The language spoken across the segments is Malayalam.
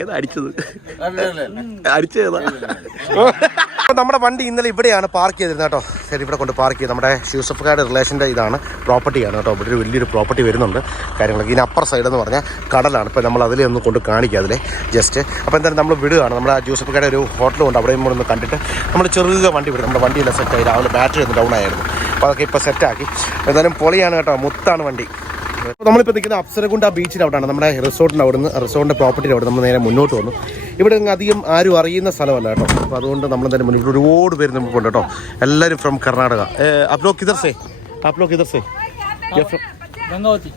ഏതാ അടിച്ചത്? അടിച്ചേതാ? നമ്മുടെ വണ്ടി ഇന്നലെ ഇവിടെയാണ് പാർക്ക് ചെയ്തിരുന്നത് കേട്ടോ. ശരി, ഇവിടെ കൊണ്ട് പാർക്ക് ചെയ്ത് നമ്മുടെ യൂസഫ്ക്കാരുടെ റിലേഷൻ്റെ ഇതാണ്, പ്രോപ്പർട്ടിയാണ് കേട്ടോ. ഇവിടെ ഒരു വലിയൊരു പ്രോപ്പർട്ടി വരുന്നുണ്ട് കാര്യങ്ങളൊക്കെ. ഇതിന് അപ്പർ സൈഡ് എന്ന് പറഞ്ഞാൽ കടലാണ്. ഇപ്പോൾ നമ്മൾ അതിലേ ഒന്ന് കൊണ്ട് കാണിക്കുക അതിലെ ജസ്റ്റ്. അപ്പോൾ എന്തായാലും നമ്മൾ വിടുകയാണ്. നമ്മുടെ യൂസഫ്ക്കാരുടെ ഒരു ഹോട്ടലുണ്ട്, അവിടെ ഒന്ന് കണ്ടിട്ട് നമ്മൾ ചെറുക വണ്ടി വിടും. നമ്മുടെ വണ്ടിയെല്ലാം സെറ്റായി. രാവിലെ ബാറ്ററി ഒന്ന് ഡൗൺ ആയിരുന്നു, അപ്പോൾ അതൊക്കെ ഇപ്പോൾ സെറ്റാക്കി. എന്തായാലും പൊളിയാണ് കേട്ടോ, മുത്താണ് വണ്ടി. നമ്മളിപ്പോൾ നിൽക്കുന്ന അപ്സരകുണ്ട ബീച്ചിൻ്റെ അവിടെയാണ്, നമ്മുടെ റിസോർട്ടിൻ്റെ റിസോർട്ടിൻ്റെ പ്രോപ്പർട്ടിയുടെ അവിടെ നമ്മൾ നേരെ മുന്നോട്ട് വന്നു. ഇവിടെ അധികം ആരും അറിയുന്ന സ്ഥലമല്ല കേട്ടോ. അപ്പോൾ അതുകൊണ്ട് നമ്മൾ എന്തായാലും മുന്നിൽ ഒരുപാട് പേര് നമുക്കുണ്ട് കേട്ടോ. എല്ലാവരും ഫ്രം കർണാടക. आप लोग किधर से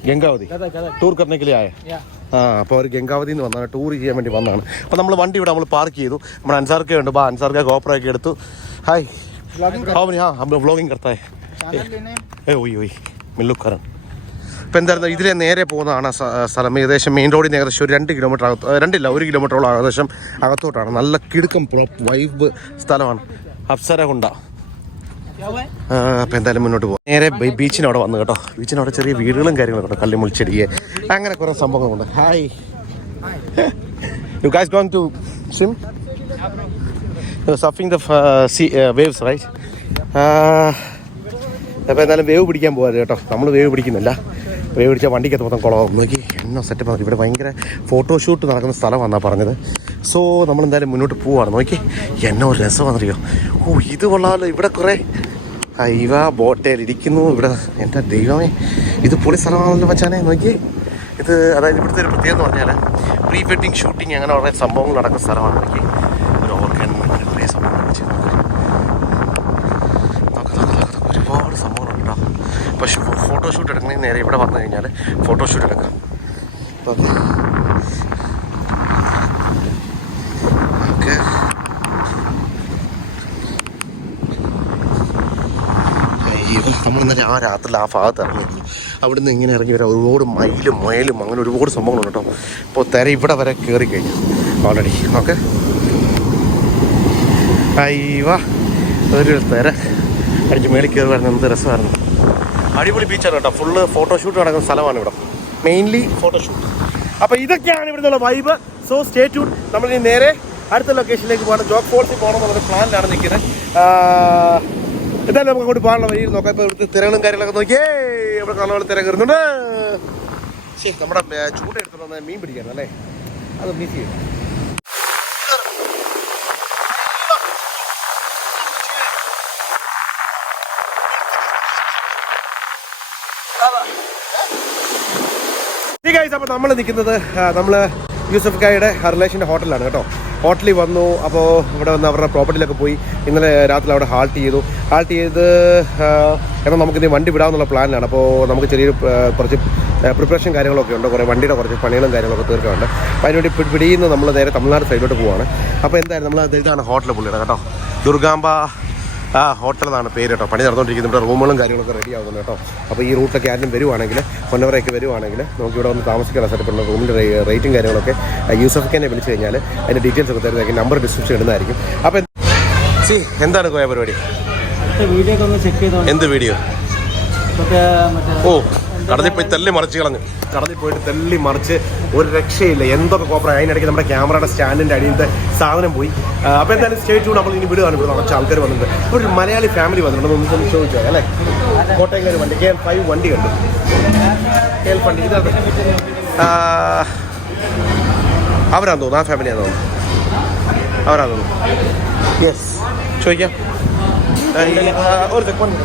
ഗംഗാവതി ടൂർ करने के लिए आए? അപ്പോൾ അവർ ഗംഗാവതിയിൽ നിന്ന് വന്നതാണ്, ടൂർ ചെയ്യാൻ വേണ്ടി വന്നതാണ്. അപ്പോൾ നമ്മൾ വണ്ടി ഇവിടെ നമ്മൾ പാർക്ക് ചെയ്തു. നമ്മുടെ അൻസാർക്കെ ഉണ്ട്, അൻസാർക്ക ഗോപ്രയൊക്കെ എടുത്തു. ഹായ് हम व्लॉगिंग करता है ओई मिल्लुക്കാരൻ. ഇപ്പോൾ എന്തായിരുന്നു ഇതിലെ നേരെ പോകുന്നതാണ് സ്ഥലം. ഏകദേശം മെയിൻ റോഡിൽ നിന്ന് ഏകദേശം ഒരു 2 കിലോമീറ്റർ ഒരു കിലോമീറ്ററോളം ഏകദേശം അകത്തോട്ടാണ്. നല്ല കിടുക്കം വൈബ് സ്ഥലമാണ് അപ്സരകുണ്ട. അപ്പോൾ എന്തായാലും മുന്നോട്ട് പോകും. നേരെ ബീച്ചിനവിടെ വന്നു കേട്ടോ. ബീച്ചിനവിടെ ചെറിയ വീടുകളും കാര്യങ്ങളും കേട്ടോ, കല്ലുമുൾച്ചെടിയെ അങ്ങനെ കുറേ സംഭവങ്ങളുണ്ട്. Hi, you guys going to swim? Surfing the waves right? അപ്പോൾ എന്തായാലും വേവ് പിടിക്കാൻ പോകാതെ കേട്ടോ. നമ്മൾ വേവ് പിടിക്കുന്നില്ല. വേവ് പിടിച്ചാൽ വണ്ടിക്കകത്ത് മൊത്തം കുളമാകും. നോക്കി എന്നോ സെറ്റപ്പ് നോക്കി. ഇവിടെ ഭയങ്കര ഫോട്ടോഷൂട്ട് നടക്കുന്ന സ്ഥലമാണെന്നാണ് പറഞ്ഞത്. സോ നമ്മളെന്തായാലും മുന്നോട്ട് പോവാണ്. നോക്കി എന്നോ രസമാണെന്നറിയോ. ഇത് കൊള്ളാമല്ലോ. ഇവിടെ കുറേ ബോട്ടയിൽ ഇരിക്കുന്നു. ഇവിടെ എൻ്റെ ദൈവമേ, ഇത് പൊളി സ്ഥലമാണല്ലോ മച്ചാനെ. നോക്കി ഇത്, അതായത് ഇവിടുത്തെ ഒരു പ്രത്യേകത എന്ന് പറഞ്ഞാൽ പ്രീ വെഡിങ് ഷൂട്ടിങ് അങ്ങനെ കുറേ സംഭവങ്ങൾ നടക്കുന്ന സ്ഥലമാണ്. നോക്കി ഒരു ഓർഗൻ കുറേ സംഭവങ്ങൾ ഒരുപാട് സംഭവങ്ങളുണ്ട് കേട്ടോ. പക്ഷെ ഫോട്ടോഷൂട്ട് എടുക്കണമെങ്കിൽ നേരെ ഇവിടെ വന്നു കഴിഞ്ഞാൽ ഫോട്ടോഷൂട്ട് എടുക്കാം. ഓക്കെ, നമ്മളിന്നലെ ആ രാത്രിയിൽ ആ ഭാഗത്ത് ഇറങ്ങി. അവിടെ നിന്ന് ഇങ്ങനെ ഇറങ്ങി വരാം. ഒരുപാട് മയിലും മുയലും അങ്ങനെ ഒരുപാട് സംഭവങ്ങളുണ്ട് കേട്ടോ. ഇപ്പോൾ തിര ഇവിടെ വരെ കയറി കഴിഞ്ഞു ഓൾറെഡി. ഓക്കെ, ഒരു തിര അടിച്ച് മേളിൽ കയറി വരുന്നത് എന്ത് രസമായിരുന്നു. അടിപൊളി ബീച്ചാണ് കേട്ടോ. ഫുള്ള് ഫോട്ടോഷൂട്ട് നടക്കുന്ന സ്ഥലമാണ് ഇവിടെ, മെയിൻലി ഫോട്ടോഷൂട്ട്. അപ്പോൾ ഇതൊക്കെയാണ് ഇവിടെ നിന്നുള്ള വൈബ്. So stay tune. നമ്മളിനി നേരെ അടുത്ത ലൊക്കേഷനിലേക്ക് പോകണം. ജോഗ് ഫോൾസിൽ പോകണം എന്നൊരു പ്ലാനിലാണ് നിൽക്കുന്നത്. എന്തായാലും നമുക്ക് അങ്ങോട്ട് പോകാനുള്ള വഴിയിൽ നോക്കാം. ഇപ്പോൾ ഇവിടുത്തെ തിരകളും കാര്യങ്ങളൊക്കെ നോക്കിയേ, ഇവിടെ കള്ളവെള്ളം തിര കയറുന്നുണ്ട്. ശരി, നമ്മുടെ ചൂണ്ട എടുത്തിട്ട് വന്നാൽ മീൻ പിടിക്കണം അല്ലേ, അത് മിസ് ചെയ്യും. അപ്പോൾ നമ്മൾ നിൽക്കുന്നത് നമ്മൾ യൂസഫ്ക്കായുടെ റിലേഷൻ്റെ ഹോട്ടലിലാണ് കേട്ടോ. ഹോട്ടലിൽ വന്നു. അപ്പോൾ ഇവിടെ വന്ന് അവരുടെ പ്രോപ്പർട്ടിയിലൊക്കെ പോയി. ഇന്നലെ രാത്രി അവിടെ ഹാൾട്ട് ചെയ്ത് എന്നാൽ നമുക്കിനി വണ്ടി വിടാമെന്നുള്ള പ്ലാനിലാണ്. അപ്പോൾ നമുക്ക് ചെറിയൊരു കുറച്ച് പ്രിപ്പറേഷൻ കാര്യങ്ങളൊക്കെ ഉണ്ട്. കുറേ വണ്ടിയുടെ കുറച്ച് പണികളും കാര്യങ്ങളൊക്കെ തീർക്കാറുണ്ട്. അപ്പോൾ അതിനുവേണ്ടി പിടിയുന്ന നമ്മൾ നേരെ തമിഴ്നാട് സൈഡിലോട്ട് പോവാണ്. അപ്പോൾ എന്തായാലും നമ്മൾ ഇതാണ് ഹോട്ടൽ പുള്ളിയുടെ കേട്ടോ, ദുർഗാംബ ഹോട്ടൽ എന്നാണ് പേര് കേട്ടോ. പണി നടന്നുകൊണ്ടിരിക്കുന്നത്. ഇവിടെ റൂമുകളും കാര്യങ്ങളൊക്കെ റെഡി ആകുന്നുണ്ട് കേട്ടോ. അപ്പോൾ ഈ റൂട്ടിലൊക്കെ ആരും വരുവാണെങ്കിൽ, പൊന്നവരെയൊക്കെ വരുവാണെങ്കിൽ നമുക്ക് ഇവിടെ ഒന്ന് താമസിക്കാനുള്ള സെറ്റപ്പുണ്ട്. റൂമിൻ്റെ റേറ്റും കാര്യങ്ങളൊക്കെ യൂസഫ്ഖാനെ വിളിച്ച് കഴിഞ്ഞാൽ അതിൻ്റെ ഡീറ്റെയിൽസ് ഒക്കെ തരുന്നതായിരിക്കും. നമ്പർ ഡിസ്ക്രിപ്ഷൻ ഇടുന്നതായിരിക്കും. അപ്പോൾ എന്താണ് കോയ പരിപാടി? എന്ത് വീഡിയോ? കടലിൽ പോയി തെല്ലി മറിച്ച് കളഞ്ഞു. കടലിൽ പോയിട്ട് തെല്ലി മറിച്ച് ഒരു രക്ഷയില്ല. എന്തൊക്കെ കോപ്പറ. അതിനിടയ്ക്ക് നമ്മുടെ ക്യാമറയുടെ സ്റ്റാൻഡിൻ്റെ അടിയിലത്തെ സാധനം പോയി. അപ്പോൾ എന്തായാലും സ്റ്റേറ്റ് ടൂർ നമ്മൾ ഇനി വിടുകയാണ്. ഇവിടെ കുറച്ച് ആൾക്കാർ വന്നിട്ടുണ്ട്. ഒരു മലയാളി ഫാമിലി വന്നിട്ടുണ്ട്. നമുക്കൊന്ന് ചോദിച്ചാൽ അല്ലേ, കോട്ടയംകാർ വണ്ടി KL5 വണ്ടി കണ്ടു. KL വണ്ടി ഇതാണ്. അവരാന്ന് തോന്നുന്നു, ആ ഫാമിലിയാന്ന് തോന്നുന്നു. അവരാന്ന് തോന്നുന്നു. യെസ്, ചോദിക്കാം. ഒരു സെക്കൻഡ്.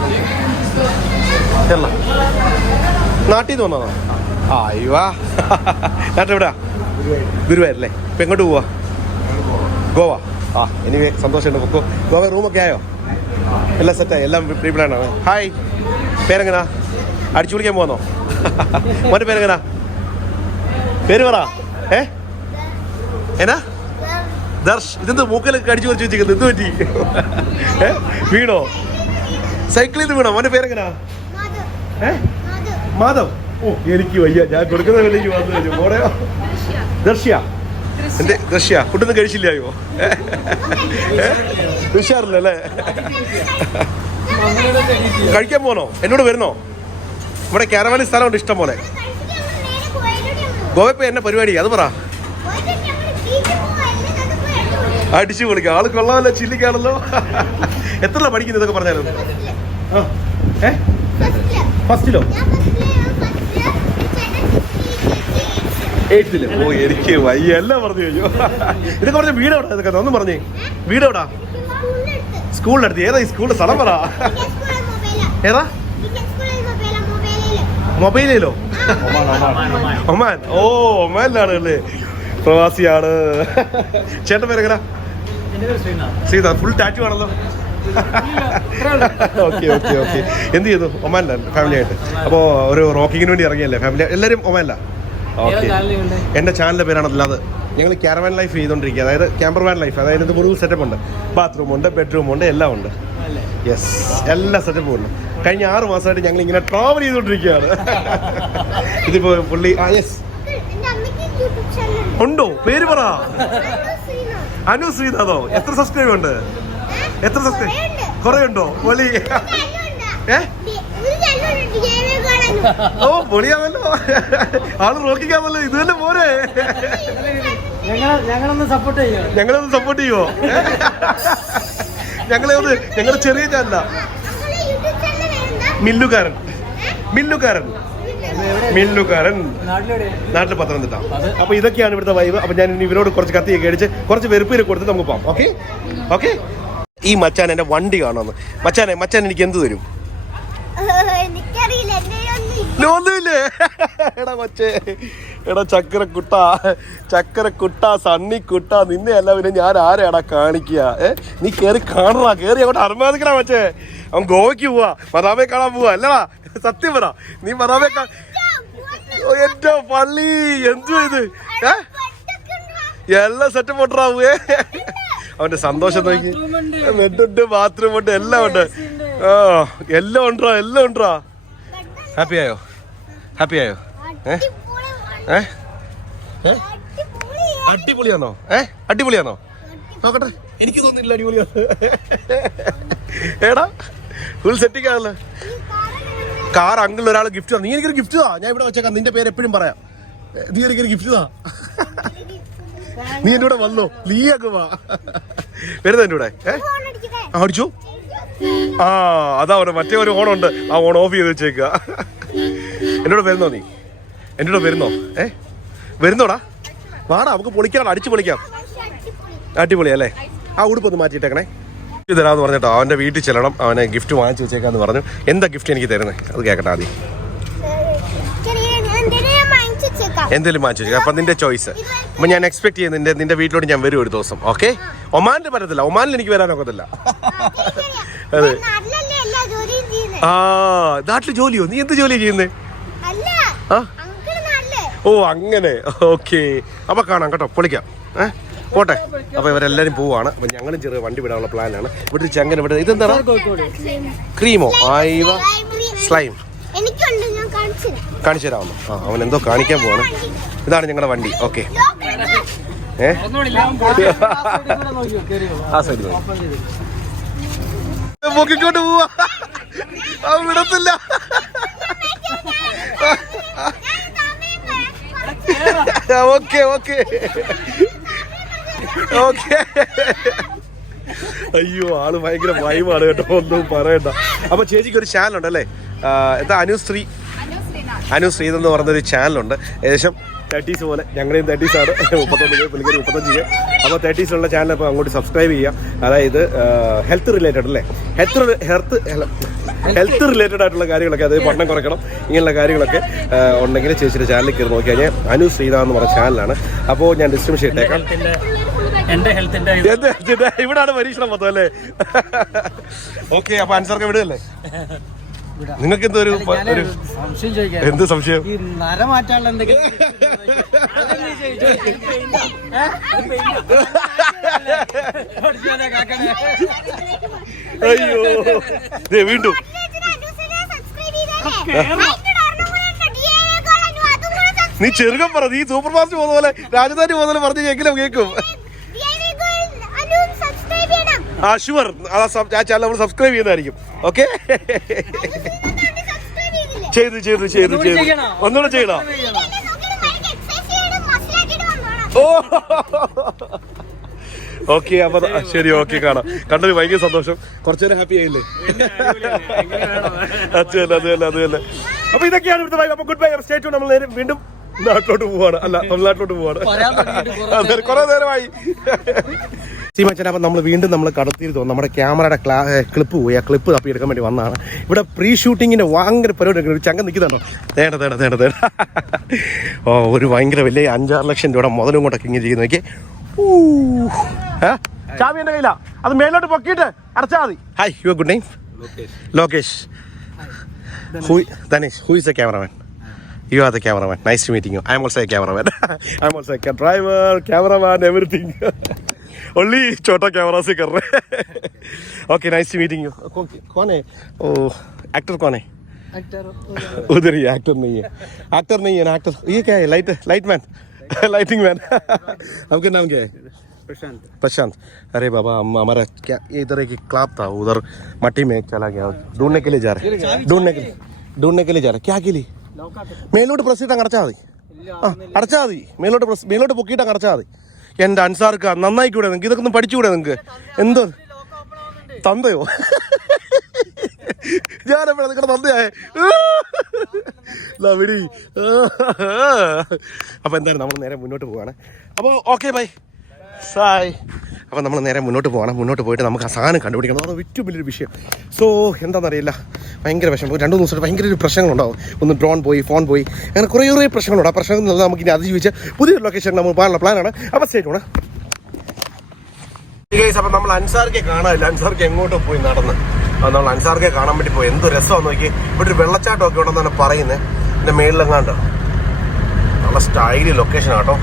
നാട്ടിൽ നിന്ന് വന്നതാ? അയ്യോ, നാട്ടിലെവിടാ? ഗുരുവായൂരല്ലേ? ഇപ്പം എങ്ങോട്ട് പോവാ? ഗോവ. എനിവേ സന്തോഷമുണ്ട്. പൊക്കോ. ഗോവ റൂമൊക്കെ ആയോ? എല്ലാം സെറ്റായി, എല്ലാം പ്രീ പ്ലാൻ ആണ്. ഹായ്, പേരെങ്ങനാ? അടിച്ചു വിളിക്കാൻ പോന്നോ? മോൻ്റെ പേരെങ്ങനാ? പേര് പറ. എന്നാ? ദർശ്. ഇതെന്ത് മൂക്കലൊക്കെ അടിച്ചു കുറച്ച് വെച്ചിരിക്കുന്നത്? എന്ത് പറ്റി? വീണോ? സൈക്കിളിൽ നിന്ന് വീണോ? മോൻ്റെ പേരെങ്ങനാ? മാധവ്. എനിക്ക് വയ്യ, ഞാൻ കൊടുക്കുന്ന വിലയ്ക്ക് വന്നു കഴിഞ്ഞു. മോടെയോ? ദർശ്യ. എന്റെ ദർശ്യ, ഫുഡൊന്നും കഴിച്ചില്ലായോ? ഉഷാറില്ലല്ലേ? കഴിക്കാൻ പോന്നോ? എന്നോട് വരുന്നോ? ഇവിടെ കാരവാനി സ്ഥലമുണ്ട് ഇഷ്ടം പോലെ. ഗോവ പോയി എന്നെ പരിപാടി അത് പറ. അടിച്ചു പൊളിക്കാം. ആള് കൊള്ളാമല്ലോ, ചില്ലിക്കാണല്ലോ. എത്ര പഠിക്കുന്നത് ഇതൊക്കെ പറഞ്ഞാലും? ഫസ്റ്റിലോ? 8th ഓ എനിക്ക് വയ്യ, എല്ലാം പറഞ്ഞു കഴിഞ്ഞു. ഇതൊക്കെ പറഞ്ഞ വീട് എവിടാ? ഇതൊക്കെ ഒന്നും പറഞ്ഞേ, വീട് എവിടാ? സ്കൂളിനടുത്ത്. ഏതാ ഈ സ്കൂളിന്റെ സ്ഥലം പറ? ഏതാ? മൊബൈലിലോ? ഒമാൻ. ഓ ഒമാനിലാണ് അല്ലേ, പ്രവാസിയാണ്. ചേട്ടൻ പേരെങ്ങനാ? ശ്രീധർ. ഫുൾ ടാറ്റു ആണല്ലോ. Okay okay okay. എന്ത് ചെയ്തു? ഒമാനിലാണ് ഫാമിലി ആയിട്ട്. അപ്പോൾ ഒരു റോക്കിങ്ങിന് വേണ്ടി ഇറങ്ങിയല്ലേ ഫാമിലി എല്ലാവരും? ഒമാനിലാ? ഓക്കെ. എൻ്റെ ചാനലിൻ്റെ പേരാണല്ലോ അത്. ഞങ്ങൾ ക്യാരവാൻ ലൈഫ് ചെയ്തുകൊണ്ടിരിക്കുക, അതായത് ക്യാമ്പർ വാൻ ലൈഫ്. അതായത് ഇത് ഫുൾ സെറ്റപ്പ് ഉണ്ട്, ബാത്റൂം ഉണ്ട്, ബെഡ്റൂം ഉണ്ട്, എല്ലാം ഉണ്ട്. യെസ്, എല്ലാ സെറ്റപ്പും ഉണ്ട്. കഴിഞ്ഞ 6 മാസമായിട്ട് ഞങ്ങൾ ഇങ്ങനെ ട്രാവൽ ചെയ്തുകൊണ്ടിരിക്കുകയാണ്. ഇതിപ്പോ പുള്ളി യെസ് ഉണ്ടോ? പേര് പറ. അനു ശ്രീനാഥോ? എത്ര സബ്സ്ക്രൈബ് ഉണ്ട്? എത്ര സബ്സ്ക്രൈബ്? കുറെ ഉണ്ടോ? പൊളി. ഓ പൊളിയാണല്ലോ, ആള് റോക്കിക്കാണല്ലോ. ഇത് തന്നെ പോരെ, ഞങ്ങളൊന്ന് സപ്പോർട്ട് ചെയ്യുവോ? ഞങ്ങള് ചെറിയ ചാനല. മില്ലുകാരൻ നാട്ടിൽ പത്തനംതിട്ട. അപ്പൊ ഇതൊക്കെയാണ് ഇവിടുത്തെ വൈബ്. അപ്പൊ ഞാൻ ഇവരോട് കുറച്ച് കത്തിയൊക്കെ അടിച്ച് കുറച്ച് വെറുപ്പിനെ കൊടുത്ത് നമുക്ക് പോവാം. Okay okay. ഈ മച്ചാൻ എന്റെ വണ്ടി കാണുന്നു. മച്ചാൻ എനിക്ക് എന്ത് തരും? ഒന്നുമില്ലേ? എടാ മച്ചേ, എടാ ചക്കരക്കുട്ട സണ്ണിക്കുട്ട, നിന്നെ അല്ല പിന്നെ ഞാൻ ആരെടാ കാണിക്കുക? നീ കേറി കാണാ, കേറി അങ്ങോട്ട് അർമാദിക്കണ മച്ചേ. അവൻ ഗോവയ്ക്ക് പോവാ, മദാമയെ കാണാൻ പോവാ. അല്ലടാ സത്യം പറ, നീ മദാമയെ എന്റെ പള്ളി എന്തു ഇത്? എല്ലാം സെറ്റപ്പ് പൊട്ടറാവേ. അവന്റെ സന്തോഷം നോക്കി. ബെഡുണ്ട്, ബാത്റൂം ഉണ്ട്, എല്ലാം ഉണ്ട്. എല്ലാം ഉണ്ടോ? ഹാപ്പി ആയോ? അടിപൊളിയാണോ? അടിപൊളിയാണോ? നോക്കട്ടെ, എനിക്ക് തോന്നുന്നില്ല അടിപൊളിയാണ്. ഏടാ ഫുൾ സെറ്റിംഗ് ആണല്ലോ. കാർ അങ്കിൾ ഒരാൾ ഗിഫ്റ്റ് താ. നീ എനിക്കൊരു ഗിഫ്റ്റ് താ, ഞാൻ ഇവിടെ വെച്ചേക്കാം. നിന്റെ പേര് എപ്പോഴും പറയാം. നീ എനിക്കൊരു ഗിഫ്റ്റ് താ. നീ എന്റെ കൂടെ വന്നോ? നീയൊക്കെ വാ. വരുന്ന എന്റെ കൂടെ? അടിച്ചോ? അതാ മറ്റേ ഒരു ഓണുണ്ട്, ആ ഓൺ ഓഫ് ചെയ്ത് വെച്ചേക്ക. എന്നോട് വരുന്നോ? നീ എന്നോട് വരുന്നോ? വരുന്നോടാ? വാടാ, നമുക്ക് പൊളിക്കാം, അടിച്ചു പൊളിക്കാം. അടിപൊളിയാ അല്ലേ? ആ ഉടുപ്പൊന്ന് മാറ്റിയിട്ടേക്കണേ. തരാമെന്ന് പറഞ്ഞിട്ടോ. അവൻ്റെ വീട്ടിൽ ചെല്ലണം, അവനെ ഗിഫ്റ്റ് വാങ്ങിച്ചു വെച്ചേക്കാന്ന് പറഞ്ഞു. എന്താ ഗിഫ്റ്റ് എനിക്ക് തരുന്നത്? അത് കേൾക്കട്ടെ ആദ്യം. എന്തെങ്കിലും വാങ്ങിച്ചു വെച്ചേക്കാം. അപ്പം നിന്റെ ചോയ്സ്. അപ്പം ഞാൻ എക്സ്പെക്ട് ചെയ്യുന്നത് നിന്റെ വീട്ടിലോട്ട് ഞാൻ വരും ഒരു ദിവസം. ഓക്കെ? ഒമാനിൽ പറ്റത്തില്ല, ഒമാനിൽ എനിക്ക് വരാനൊക്കത്തില്ല. അതെ. നാട്ടിൽ ജോലിയോ? നീ എന്ത് ജോലിയാ ചെയ്യുന്നേ? ഓ അങ്ങനെ. ഓക്കെ, അപ്പൊ കാണാം കേട്ടോ, പൊളിക്കാം. പോട്ടെ. അപ്പൊ ഇവരെല്ലാരും പോവാണ്. അപ്പൊ ഞങ്ങളും ചെറിയ വണ്ടി വിടാനുള്ള പ്ലാനാണ്. ഇവിടെ ചങ്ങന ഇവിടെ ഇതെന്താ? ക്രീമോ? സ്ലൈം കാണിച്ചു തരാമോ? അവൻ എന്തോ കാണിക്കാൻ പോവാണ്. ഇതാണ് ഞങ്ങളുടെ വണ്ടി. ഓക്കെ. ആ സൈഡ് പൊക്കിക്കോട്ട് പോവാ. അവൻ വിടത്തില്ല. Okay okay okay. അയ്യോ, ആള് ഭയങ്കര വൈബാണ് കേട്ടോ, ഒന്നും പറയണ്ട. അപ്പൊ ചേച്ചിക്ക് ഒരു ചാനലുണ്ട് അല്ലേ? എന്താ? അനുശ്രീ എന്ന് പറഞ്ഞൊരു ചാനലുണ്ട്. ഏകദേശം 30s പോലെ, ഞങ്ങളുടെയും 30s ആണ്. 31 പുള്ളിക്കാരി 35. അപ്പോൾ 30s ഉള്ള ചാനൽ അപ്പോൾ അങ്ങോട്ട് സബ്സ്ക്രൈബ് ചെയ്യാം. അതായത് ഹെൽത്ത് റിലേറ്റഡ് അല്ലേ, ഹെൽത്ത് റിലേറ്റഡ് ആയിട്ടുള്ള കാര്യങ്ങളൊക്കെ, അതായത് വണ്ണം കുറയ്ക്കണം, ഇങ്ങനെയുള്ള കാര്യങ്ങളൊക്കെ ഉണ്ടെങ്കിൽ ചേച്ചിയുടെ ചാനലിൽ കയറി നോക്കി കഴിഞ്ഞാൽ അനു ശ്രീനാഥ് എന്ന് പറഞ്ഞ ചാനലാണ്. അപ്പോൾ ഞാൻ ഡിസ്ക്രിപ്ഷൻ ഇട്ടേക്കാം. ഇവിടാണ് പരീക്ഷണം മൊത്തം അല്ലേ? ഓക്കെ. അപ്പൊ ആൻസറൊക്കെ വിടുകയല്ലേ? നിങ്ങൾക്ക് എന്തോ ഒരു എന്ത് സംശയം? അയ്യോ, വീണ്ടും നീ ചെറുകം പറ. നീ സൂപ്പർ ഫാസ്റ്റ് പോകുന്ന പോലെ, രാജധാനി പോകുന്ന പോലെ പറഞ്ഞു കേൾക്കില്ല, കേൾക്കും. ആ ഷുവർ, ആ ചാനൽ നമ്മൾ സബ്സ്ക്രൈബ് ചെയ്യുന്നതായിരിക്കും. ഓക്കെ, ചെയ്തു ഒന്നുകൂടെ ചെയ്യണോ? ഓ ഓക്കെ, അപ്പൊ ശരി, ഓക്കെ, കാണാം. കണ്ടത് ഭയങ്കര സന്തോഷം. കുറച്ചുനേരം ഹാപ്പി ആയില്ലേ? അതല്ലേ. അപ്പൊ ഇതൊക്കെയാണ് ഇവിടുത്തെ വൈബ്. അപ്പൊ ഗുഡ് ബൈ. Stay tune. നമ്മൾ വീണ്ടും നാട്ടിലോട്ട് പോവാണ്. അല്ല, തമിഴ്നാട്ടിലോട്ട് പോവാണ്. കുറെ നേരമായി. അപ്പം നമ്മൾ വീണ്ടും കടത്തിയിൽ തോന്നും. നമ്മുടെ ക്യാമറയുടെ ക്ലിപ്പ് പോയി. ആ ക്ലിപ്പ് തപ്പി എടുക്കാൻ വേണ്ടി വന്നതാണ്. ഇവിടെ പ്രീ ഷൂട്ടിങ്ങിൻ്റെ ഭയങ്കര പരിപാടി. ഒരു ചങ്ക നിൽക്കുന്നുണ്ടോ? തേട ഓ, ഒരു ഭയങ്കര വലിയ 5-6 ലക്ഷം രൂപയുടെ മുതലും കൊണ്ടൊക്കെ ഇങ്ങനെ ചെയ്യുന്ന നോക്കി. ചാവി എൻ്റെ കയ്യിലാ. അത് മേലോട്ട് പൊക്കിയിട്ട് അടച്ചാൽ മതി. Hi, your good name? Lokesh. Danish. Who is the cameraman? You are the cameraman. Nice to meeting you. I am also a cameraman. I am also a driver, cameraman, everything. Only छोटा कैमरा से कर रहे हैं. Okay, nice to meeting you. कौन है? Oh, एक्टर कौन है? एक्टर उधर ही. एक्टर नहीं है ना. एक्टर ये क्या है? Light man. Lighting man. आपका नाम क्या है? प्रशांत. अरे बाबा, हमारा क्या इधर एक क्लब था, उधर मट्टी में चला गया. ढूंढने के लिए जा रहे. क्या के लिए? മേലോട്ട് പ്രസ് ചെയ്ത് അടച്ചാൽ മതി. അടച്ചാൽ മതി. മേലോട്ട് പൊക്കിയിട്ട് അടച്ചാൽ മതി. എൻ്റെ അൻസാർക്ക് നന്നായിക്കൂടെ നിങ്ങൾക്ക്? ഇതൊക്കെ ഒന്ന് പഠിച്ചുകൂടെ നിങ്ങൾക്ക്? എന്തോ തന്തയോ? ഞാനെപ്പോഴാ നിങ്ങളുടെ തന്തയായേ? വിടി. അപ്പോൾ എന്തായാലും നമ്മൾ നേരെ മുന്നോട്ട് പോവാണ്. അപ്പോൾ ഓക്കെ, ബൈ. സായ്. അപ്പോൾ നമ്മൾ നേരെ മുന്നോട്ട് പോയിട്ട് നമുക്ക് ആ സാധനം കണ്ടുപിടിക്കണം. അത് ഏറ്റവും വലിയൊരു വിഷയം. സോ എന്താണെന്നറിയില്ല, ഭയങ്കര വിഷമം. 2 ദിവസമായിട്ട് ഭയങ്കര ഒരു പ്രശ്നങ്ങളുണ്ടാവും. ഒന്ന് ഡ്രോൺ പോയി, ഫോൺ പോയി, അങ്ങനെ കുറേ പ്രശ്നങ്ങളുണ്ട്. ആ പ്രശ്നങ്ങളിൽ നമുക്കിനി അതിജീവിച്ച് പുതിയൊരു ലൊക്കേഷൻ നമ്മൾ പോകാനുള്ള പ്ലാനാണ്. അപ്പോൾ സ്റ്റേറ്റ്. അപ്പോൾ നമ്മൾ അൻസാർക്കെ കാണാനില്ല. അൻസാർക്ക് എങ്ങോട്ടോ പോയി നടന്ന്. അപ്പോൾ നമ്മൾ അൻസാർക്കെ കാണാൻ വേണ്ടി പോയി. എന്ത് രസമാണെന്ന് നോക്കി. ഇവിടെ ഒരു വെള്ളച്ചാട്ടമൊക്കെ ഉണ്ടെന്നാണ് പറയുന്നത്. എൻ്റെ മേളിലെങ്ങാണ്ട് നല്ല സ്റ്റൈലി ലൊക്കേഷനാണ് കേട്ടോ,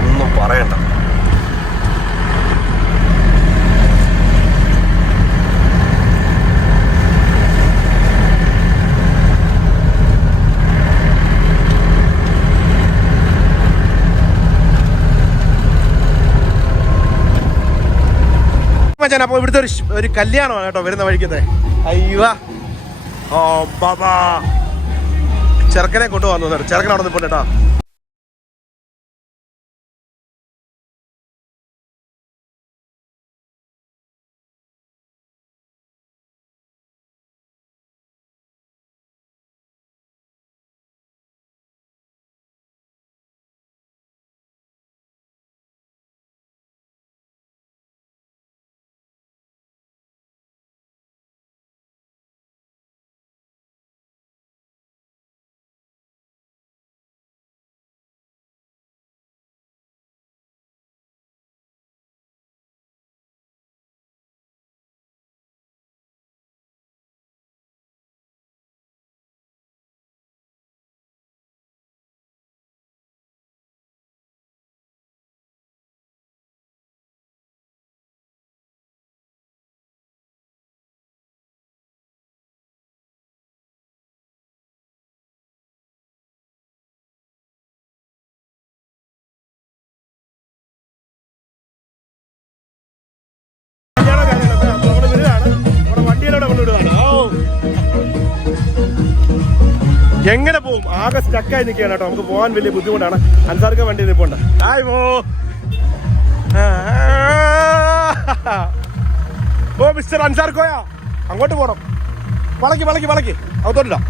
ഒന്നും പറയണ്ട. അപ്പോൾ ഇവിടുത്തെ ഒരു കല്യാണമാണ് കേട്ടോ വരുന്ന വഴിക്കത്തെ. അയ്യോ, ഓ ബാബാ, ചെറുക്കനെ കൊണ്ടുപോകാൻ തോന്നുന്നു. ചെറുക്കൻ അവിടെ നിൽപ്പുണ്ട് കേട്ടോ. എങ്ങനെ പോകും? ആകെ സ്റ്റക്കായി നിൽക്കുകയാണ് കേട്ടോ. നമുക്ക് പോകാൻ വലിയ ബുദ്ധിമുട്ടാണ്. അൻസാർക്ക് വണ്ടി നിൽപ്പുണ്ട്. ഓ മിസ്റ്റർ അൻസാർക്കോയാ, അങ്ങോട്ട് പോകണം. വളക്കി അകത്തോട്ടിടാം.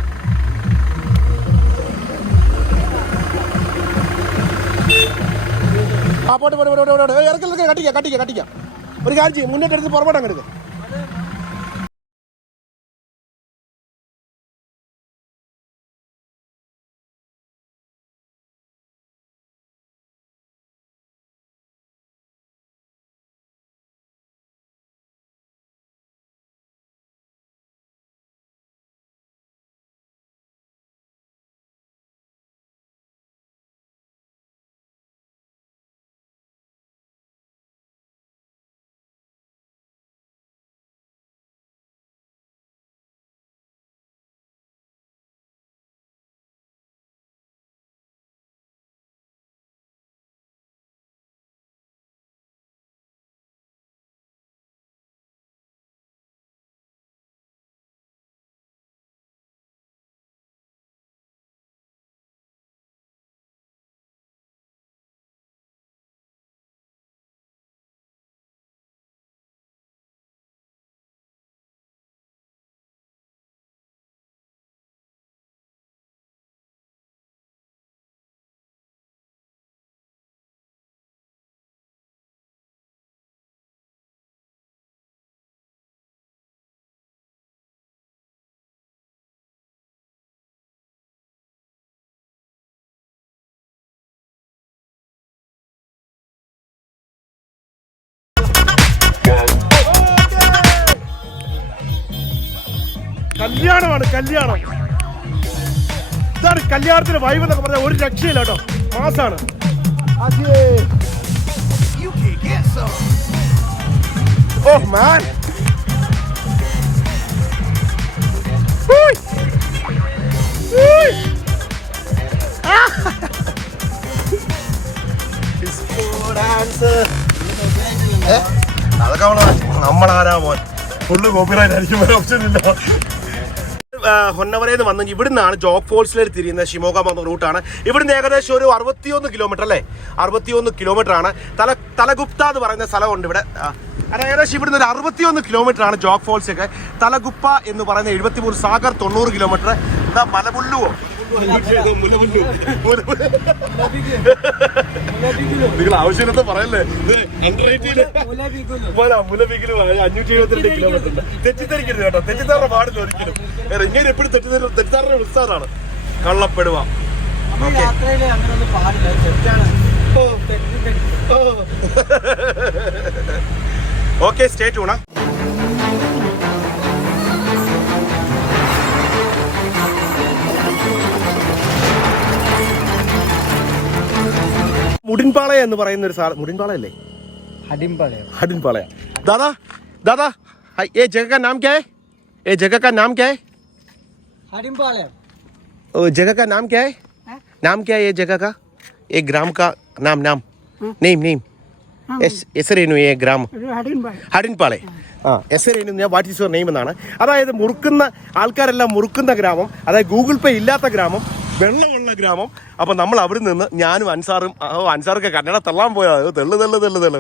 ആ പോട്ടെ. കട്ടിക്ക. ഒരു കാര്യം ചെയ്യും, മുന്നോട്ട് എടുത്ത് പുറകോട്ട് അങ്ങ് എടുക്കുക. കല്യാണമാണ് കല്യാണം. ഇതാണ് കല്യാണത്തിന്റെ വൈബ് എന്നൊക്കെ പറഞ്ഞാൽ ഒരു രക്ഷയില്ല കേട്ടോ. മാസാണ്. ഓ മാൻ, അതൊക്കെ നമ്മളാരാ മോൻ. ഫുള്ള് കോപ്പിറൈറ്റ് ആയിരിക്കും, ഓപ്ഷൻ ഇല്ല. ഹൊന്നവരയിൽ നിന്ന് വന്ന് ഇവിടുന്നാണ് ജോഗ് ഫോൾസിലേക്ക് തിരിയുന്ന ഷിമോഗ പോകുന്ന റൂട്ടാണ്. ഇവിടുന്ന് ഏകദേശം ഒരു 61 കിലോമീറ്റർ അല്ലേ, 61 കിലോമീറ്റർ ആണ്. തലഗുപ്ത എന്ന് പറയുന്ന സ്ഥലമുണ്ട് ഇവിടെ. ഏകദേശം ഇവിടുന്ന് ഒരു 61 കിലോമീറ്റർ ആണ് ജോഗ് ഫോൾസൊക്കെ. തലഗുപ്പ എന്ന് പറയുന്ന 73, സാഗർ 90 കിലോമീറ്റർ. എന്താ മലമുല്ലുവോ, നിങ്ങൾ ആവശ്യമില്ലാത്ത പറയല്ലേ. 572 കിലോമീറ്റർ. തെറ്റിദ്ധരിക്കരുത് കേട്ടോ, തെറ്റിദ്ധാരണ പാടില്ല ഒരിക്കലും. ഇങ്ങനെ എപ്പോഴും തെറ്റിദ്ധാരണ ഉത്സാഹമാണ്. കള്ളപ്പെടുക. Okay, stay tune. മുടിൻപാളയ എന്ന് പറയുന്ന ഒരു സാധനം. മുടിൻപാളയല്ലേ? हडिनपालय. दादा दादा, ये जगह का नाम क्या है? ये जगह का नाम क्या है? हडिनपालय. जगह का नाम क्या है? नाम क्या है ये जगह का? ये ग्राम का नाम नेम എസരേനു ഏ ഗ്രാമം ഹഡിൻപാളയ. എസരേനു വാട്ട് ഈസ് യുവർ നെയിം എന്നാണ്. അതായത് മുറുക്കുന്ന ആൾക്കാരെല്ലാം മുറുക്കുന്ന ഗ്രാമം, അതായത് ഗൂഗിൾ പേ ഇല്ലാത്ത ഗ്രാമം, വെള്ളമുള്ള ഗ്രാമം. അപ്പം നമ്മൾ അവിടെ നിന്ന് ഞാനും അൻസാറും, അൻസാറൊക്കെ കന്നഡ തള്ളാൻ പോയത്. തെള്ളു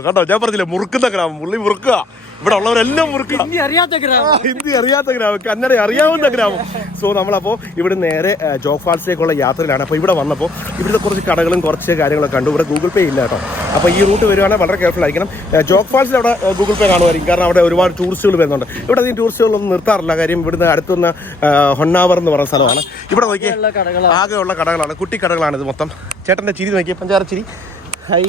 കേട്ടോ. ഞാൻ പറഞ്ഞില്ലേ, മുറുക്കുന്ന ഗ്രാമം. പുള്ളി മുറുക്കുക. ഇവിടെ ഉള്ളവരെല്ലാം മുറുക്കുക. ഹിന്ദി അറിയാത്ത ഗ്രാമം, കന്നഡ അറിയാവുന്ന ഗ്രാമം. സോ നമ്മളപ്പോൾ ഇവിടെ നേരെ ജോഗ് ഫാൾസിലേക്കുള്ള യാത്രയിലാണ്. അപ്പോൾ ഇവിടെ വന്നപ്പോൾ ഇവിടുത്തെ കുറച്ച് കടകളും കുറച്ച് കാര്യങ്ങളൊക്കെ കണ്ടു. ഇവിടെ ഗൂഗിൾ പേ ഇല്ല കേട്ടോ. അപ്പോൾ ഈ റൂട്ട് വരുവാണെങ്കിൽ വളരെ കെയർഫുൾ ആയിരിക്കണം. ജോഗ് ഫാൾസിൽ അവിടെ ഗൂഗിൾ പേ കാണുമായിരിക്കും, കാരണം അവിടെ ഒരുപാട് ടൂറിസ്റ്റുകൾ വരുന്നുണ്ട്. ഇവിടെ അധികം ടൂറിസ്റ്റുകളൊന്നും നിർത്താറില്ല. കാര്യം ഇവിടുന്ന് അടുത്തുനിന്ന് ഹൊന്നാവർ എന്ന് പറയുന്ന സ്ഥലമാണ്. ഇവിടെ നോക്കിയേ, ആകെയുള്ള കടകളാണ്, കുട്ടിക്കടകളാണ് ഇത് മൊത്തം. ചേട്ടൻ്റെ ചിരി നോക്കിയേ, പഞ്ചാര ചിരി. ഹൈ,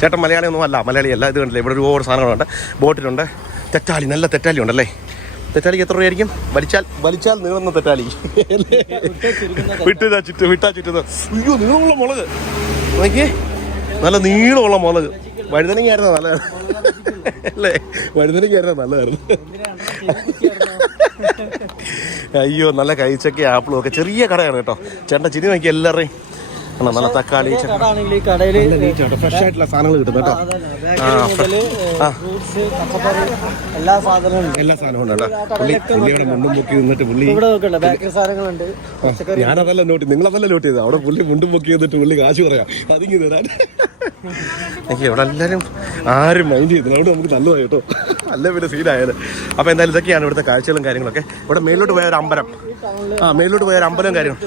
ചേട്ടൻ മലയാളിയൊന്നും അല്ല, മലയാളിയല്ല. ഇത് കണ്ടില്ലേ, ഇവിടെ ഒരുപാട് സാധനങ്ങളുണ്ട്. ബോട്ടിലുണ്ട്. തെറ്റാലി, നല്ല തെറ്റാലി ഉണ്ടല്ലേ. തെറ്റാലിക്ക് എത്ര രൂപയായിരിക്കും? വലിച്ചാൽ നീളുന്ന തെറ്റാലി. വിട്ടാ ചുറ്റുന്നത്. അയ്യോ, നീളമുള്ള മുളക് നോക്കിയേ, നല്ല നീളമുള്ള മുളക്. വഴുതനങ്ങയായിരുന്നു നല്ലതാണ് അല്ലേ? വഴുതനങ്ങയായിരുന്നു നല്ലതായിരുന്നു. അയ്യോ, നല്ല കഴിച്ചൊക്കെ ആപ്പിളും ഒക്കെ. ചെറിയ കടയാണ് കേട്ടോ. ചേട്ടൻ ചിരി നോക്കി എല്ലാവരുടെയും. നല്ല തക്കാളി, ഫ്രഷ് ആയിട്ടുള്ള സാധനങ്ങൾ കിട്ടും കേട്ടോ. എല്ലാ സാധനവും ഉണ്ട് കേട്ടോ. പുള്ളിയുടെ മുണ്ടും പൊക്കി നിന്നിട്ട് പുള്ളി, ഞാനതല്ല നോട്ട്, നിങ്ങളതല്ല നോട്ട് ചെയ്തത്. അവിടെ പുള്ളി മുണ്ടും പൊക്കി നിന്നിട്ട് പുള്ളി കാശ് പറയാം അതിങ്ങി തരാൻ. ഇവിടെ എല്ലാവരും ആരും മൈൻഡ് ചെയ്യുന്നത്. അവിടെ നമുക്ക് നല്ലതായി കേട്ടോ, നല്ല പിന്നെ സീനായത്. അപ്പോൾ എന്തായാലും ഇതൊക്കെയാണ് ഇവിടുത്തെ കാഴ്ചകളും കാര്യങ്ങളൊക്കെ. ഇവിടെ മേലോട്ട് പോയ ഒരു അമ്പലം, മേലോട്ട് പോയ ഒരു അമ്പലം കാര്യങ്ങൾ.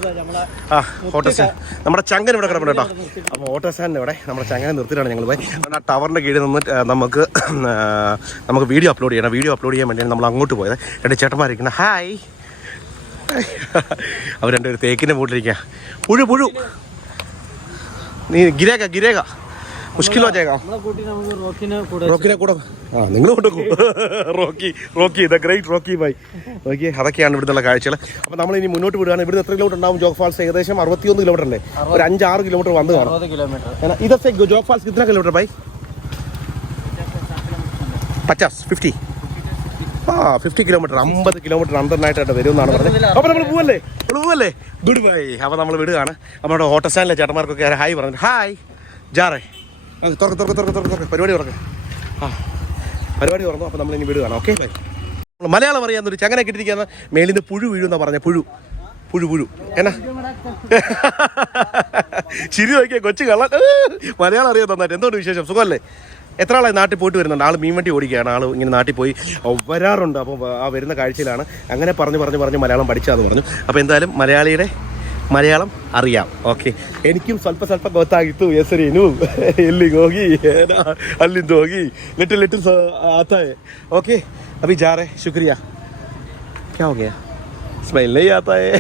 ഓട്ടോ സ്റ്റാൻഡ്, നമ്മുടെ ചങ്കൻ ഇവിടെ കിടപ്പുണ്ട് കേട്ടോ. അപ്പോൾ ഓട്ടോ സ്റ്റാൻഡിന് ഇവിടെ നമ്മുടെ ചങ്ങനെ നിർത്തിയിട്ടാണ് ഞങ്ങൾ പോയി. ആ ടവറിൻ്റെ കീഴിൽ നിന്നിട്ട് നമുക്ക് വീഡിയോ അപ്ലോഡ് ചെയ്യണം. വീഡിയോ അപ്ലോഡ് ചെയ്യാൻ വേണ്ടിയാണ് നമ്മൾ അങ്ങോട്ട് പോയത്. രണ്ട് ചേട്ടന്മാരിരിക്കുന്നത്. ഹായ്. അവർ രണ്ടുപേരും തേക്കിൻ്റെ മൂട്ടിലിരിക്കുക. പുഴു നീ ഗിരേക മുഷ്കിലോ ജേഗാ. റോക്കിനെ കൂടെ നിങ്ങൾ കൊണ്ടുപോകും. Rocky the great Rocky bye. നോക്കി, അതൊക്കെയാണ് ഇവിടുത്തെ കാഴ്ചകൾ. അപ്പോൾ നമ്മൾ ഇനി മുന്നോട്ട് വിടുകയാണ്. ഇവിടുന്ന് എത്ര കിലോമീറ്റർ ഉണ്ടാവും? ജോഗ് ഫാൾസ് ഏകദേശം 61 കിലോമീറ്റർ അല്ലേ? ഒരു 5-6 കിലോമീറ്റർ വന്ന് കാണും. ഇതൊക്കെ ജോഗ് ഫാൾസ് കിतना കിലോമീറ്റർ ബൈ? 50 50 കിലോമീറ്റർ, 50 കിലോമീറ്റർ അന്തരനായിട്ടായിട്ട് വരുമെന്നാണ് പറഞ്ഞത്. അപ്പോൾ നമ്മൾ പോവല്ലേ? Good bye. അപ്പോൾ നമ്മൾ വിടുകയാണ്. നമ്മുടെ ഓട്ടോ സ്റ്റാൻഡിലെ ചേട്ടന്മാർക്കൊക്കെ ഹായ് പറഞ്ഞു. ഹായ് ജാറേ, തുറക്ക് പരിപാടി തുറക്ക്. പരിപാടി തുറന്നു. അപ്പോൾ നമ്മൾ ഇനി വിടുകയാണ്. Okay bye. മലയാളം അറിയാവുന്നൊരു ചങ്ങനെ കിട്ടിയിരിക്കുന്ന മേലിൽ നിന്ന് പുഴു വീഴുമെന്നാ പറഞ്ഞ. പുഴു എന്നാ ചിരി നോക്കിയ കൊച്ചു കള്ളൻ. മലയാളം അറിയാൻ തന്നായിട്ട്. എന്തുകൊണ്ട് വിശേഷം? സുഖമല്ലേ? എത്ര ആളായി നാട്ടിൽ പോയിട്ട് വരുന്നുണ്ട്? ആൾ മീൻ വണ്ടി ഓടിക്കുകയാണ്. ആൾ ഇങ്ങനെ നാട്ടിൽ പോയി വരാറുണ്ട്. അപ്പോൾ ആ വരുന്ന കാഴ്ചയിലാണ് അങ്ങനെ പറഞ്ഞ് മലയാളം പഠിച്ചാന്ന് പറഞ്ഞു. അപ്പോൾ എന്തായാലും മലയാളം അറിയാം. ഓക്കെ, എനിക്കും ಸ್ವಲ್ಪ ಗೊತ್ತಾಗಿತ್ತು. ಹೆಸರೇನು, ಎಲ್ಲಿಗೆ ಹೋಗಿ, ಅಲ್ಲಿಂದ ಹೋಗಿ ಲಿಟಲ್ आता है. ओके, अभी जा रहे. शुक्रिया. क्या हो गया? स्माइल नहीं आता है.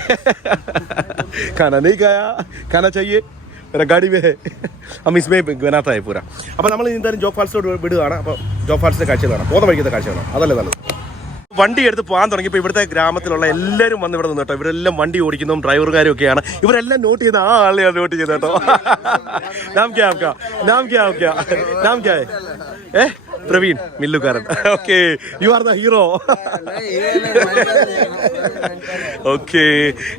खाना नहीं खाया? खाना चाहिए. ഗാഡി വേ മിസ്മേ ഗനാത്തായി പൂരാ. അപ്പോൾ നമ്മൾ എന്തായാലും ജോഗ് ഫാൾസിലോട്ട് വിടുകയാണ്. അപ്പോൾ ജോഗ് ഫാൾസിൻ്റെ കാഴ്ച കാണാം, പോകുന്ന വഴിക്കത്തെ കാഴ്ച കാണാം, അതല്ലേ നല്ലത്. വണ്ടി എടുത്ത് പോകാൻ തുടങ്ങിയപ്പോൾ ഇവിടുത്തെ ഗ്രാമത്തിലുള്ള എല്ലാവരും വന്ന് ഇവിടെ നിന്ന് കേട്ടോ. ഇവരെല്ലാം വണ്ടി ഓടിക്കുന്നതും ഡ്രൈവർമാരും ഒക്കെയാണ്. ഇവരെല്ലാം നോട്ട് ചെയ്ത് ആ ആളെയാണ് നോട്ട് ചെയ്ത് കേട്ടോ. നാം ക്യാ പ്രവീൺ മില്ലുകാരൻ. Okay, you are the hero. Okay,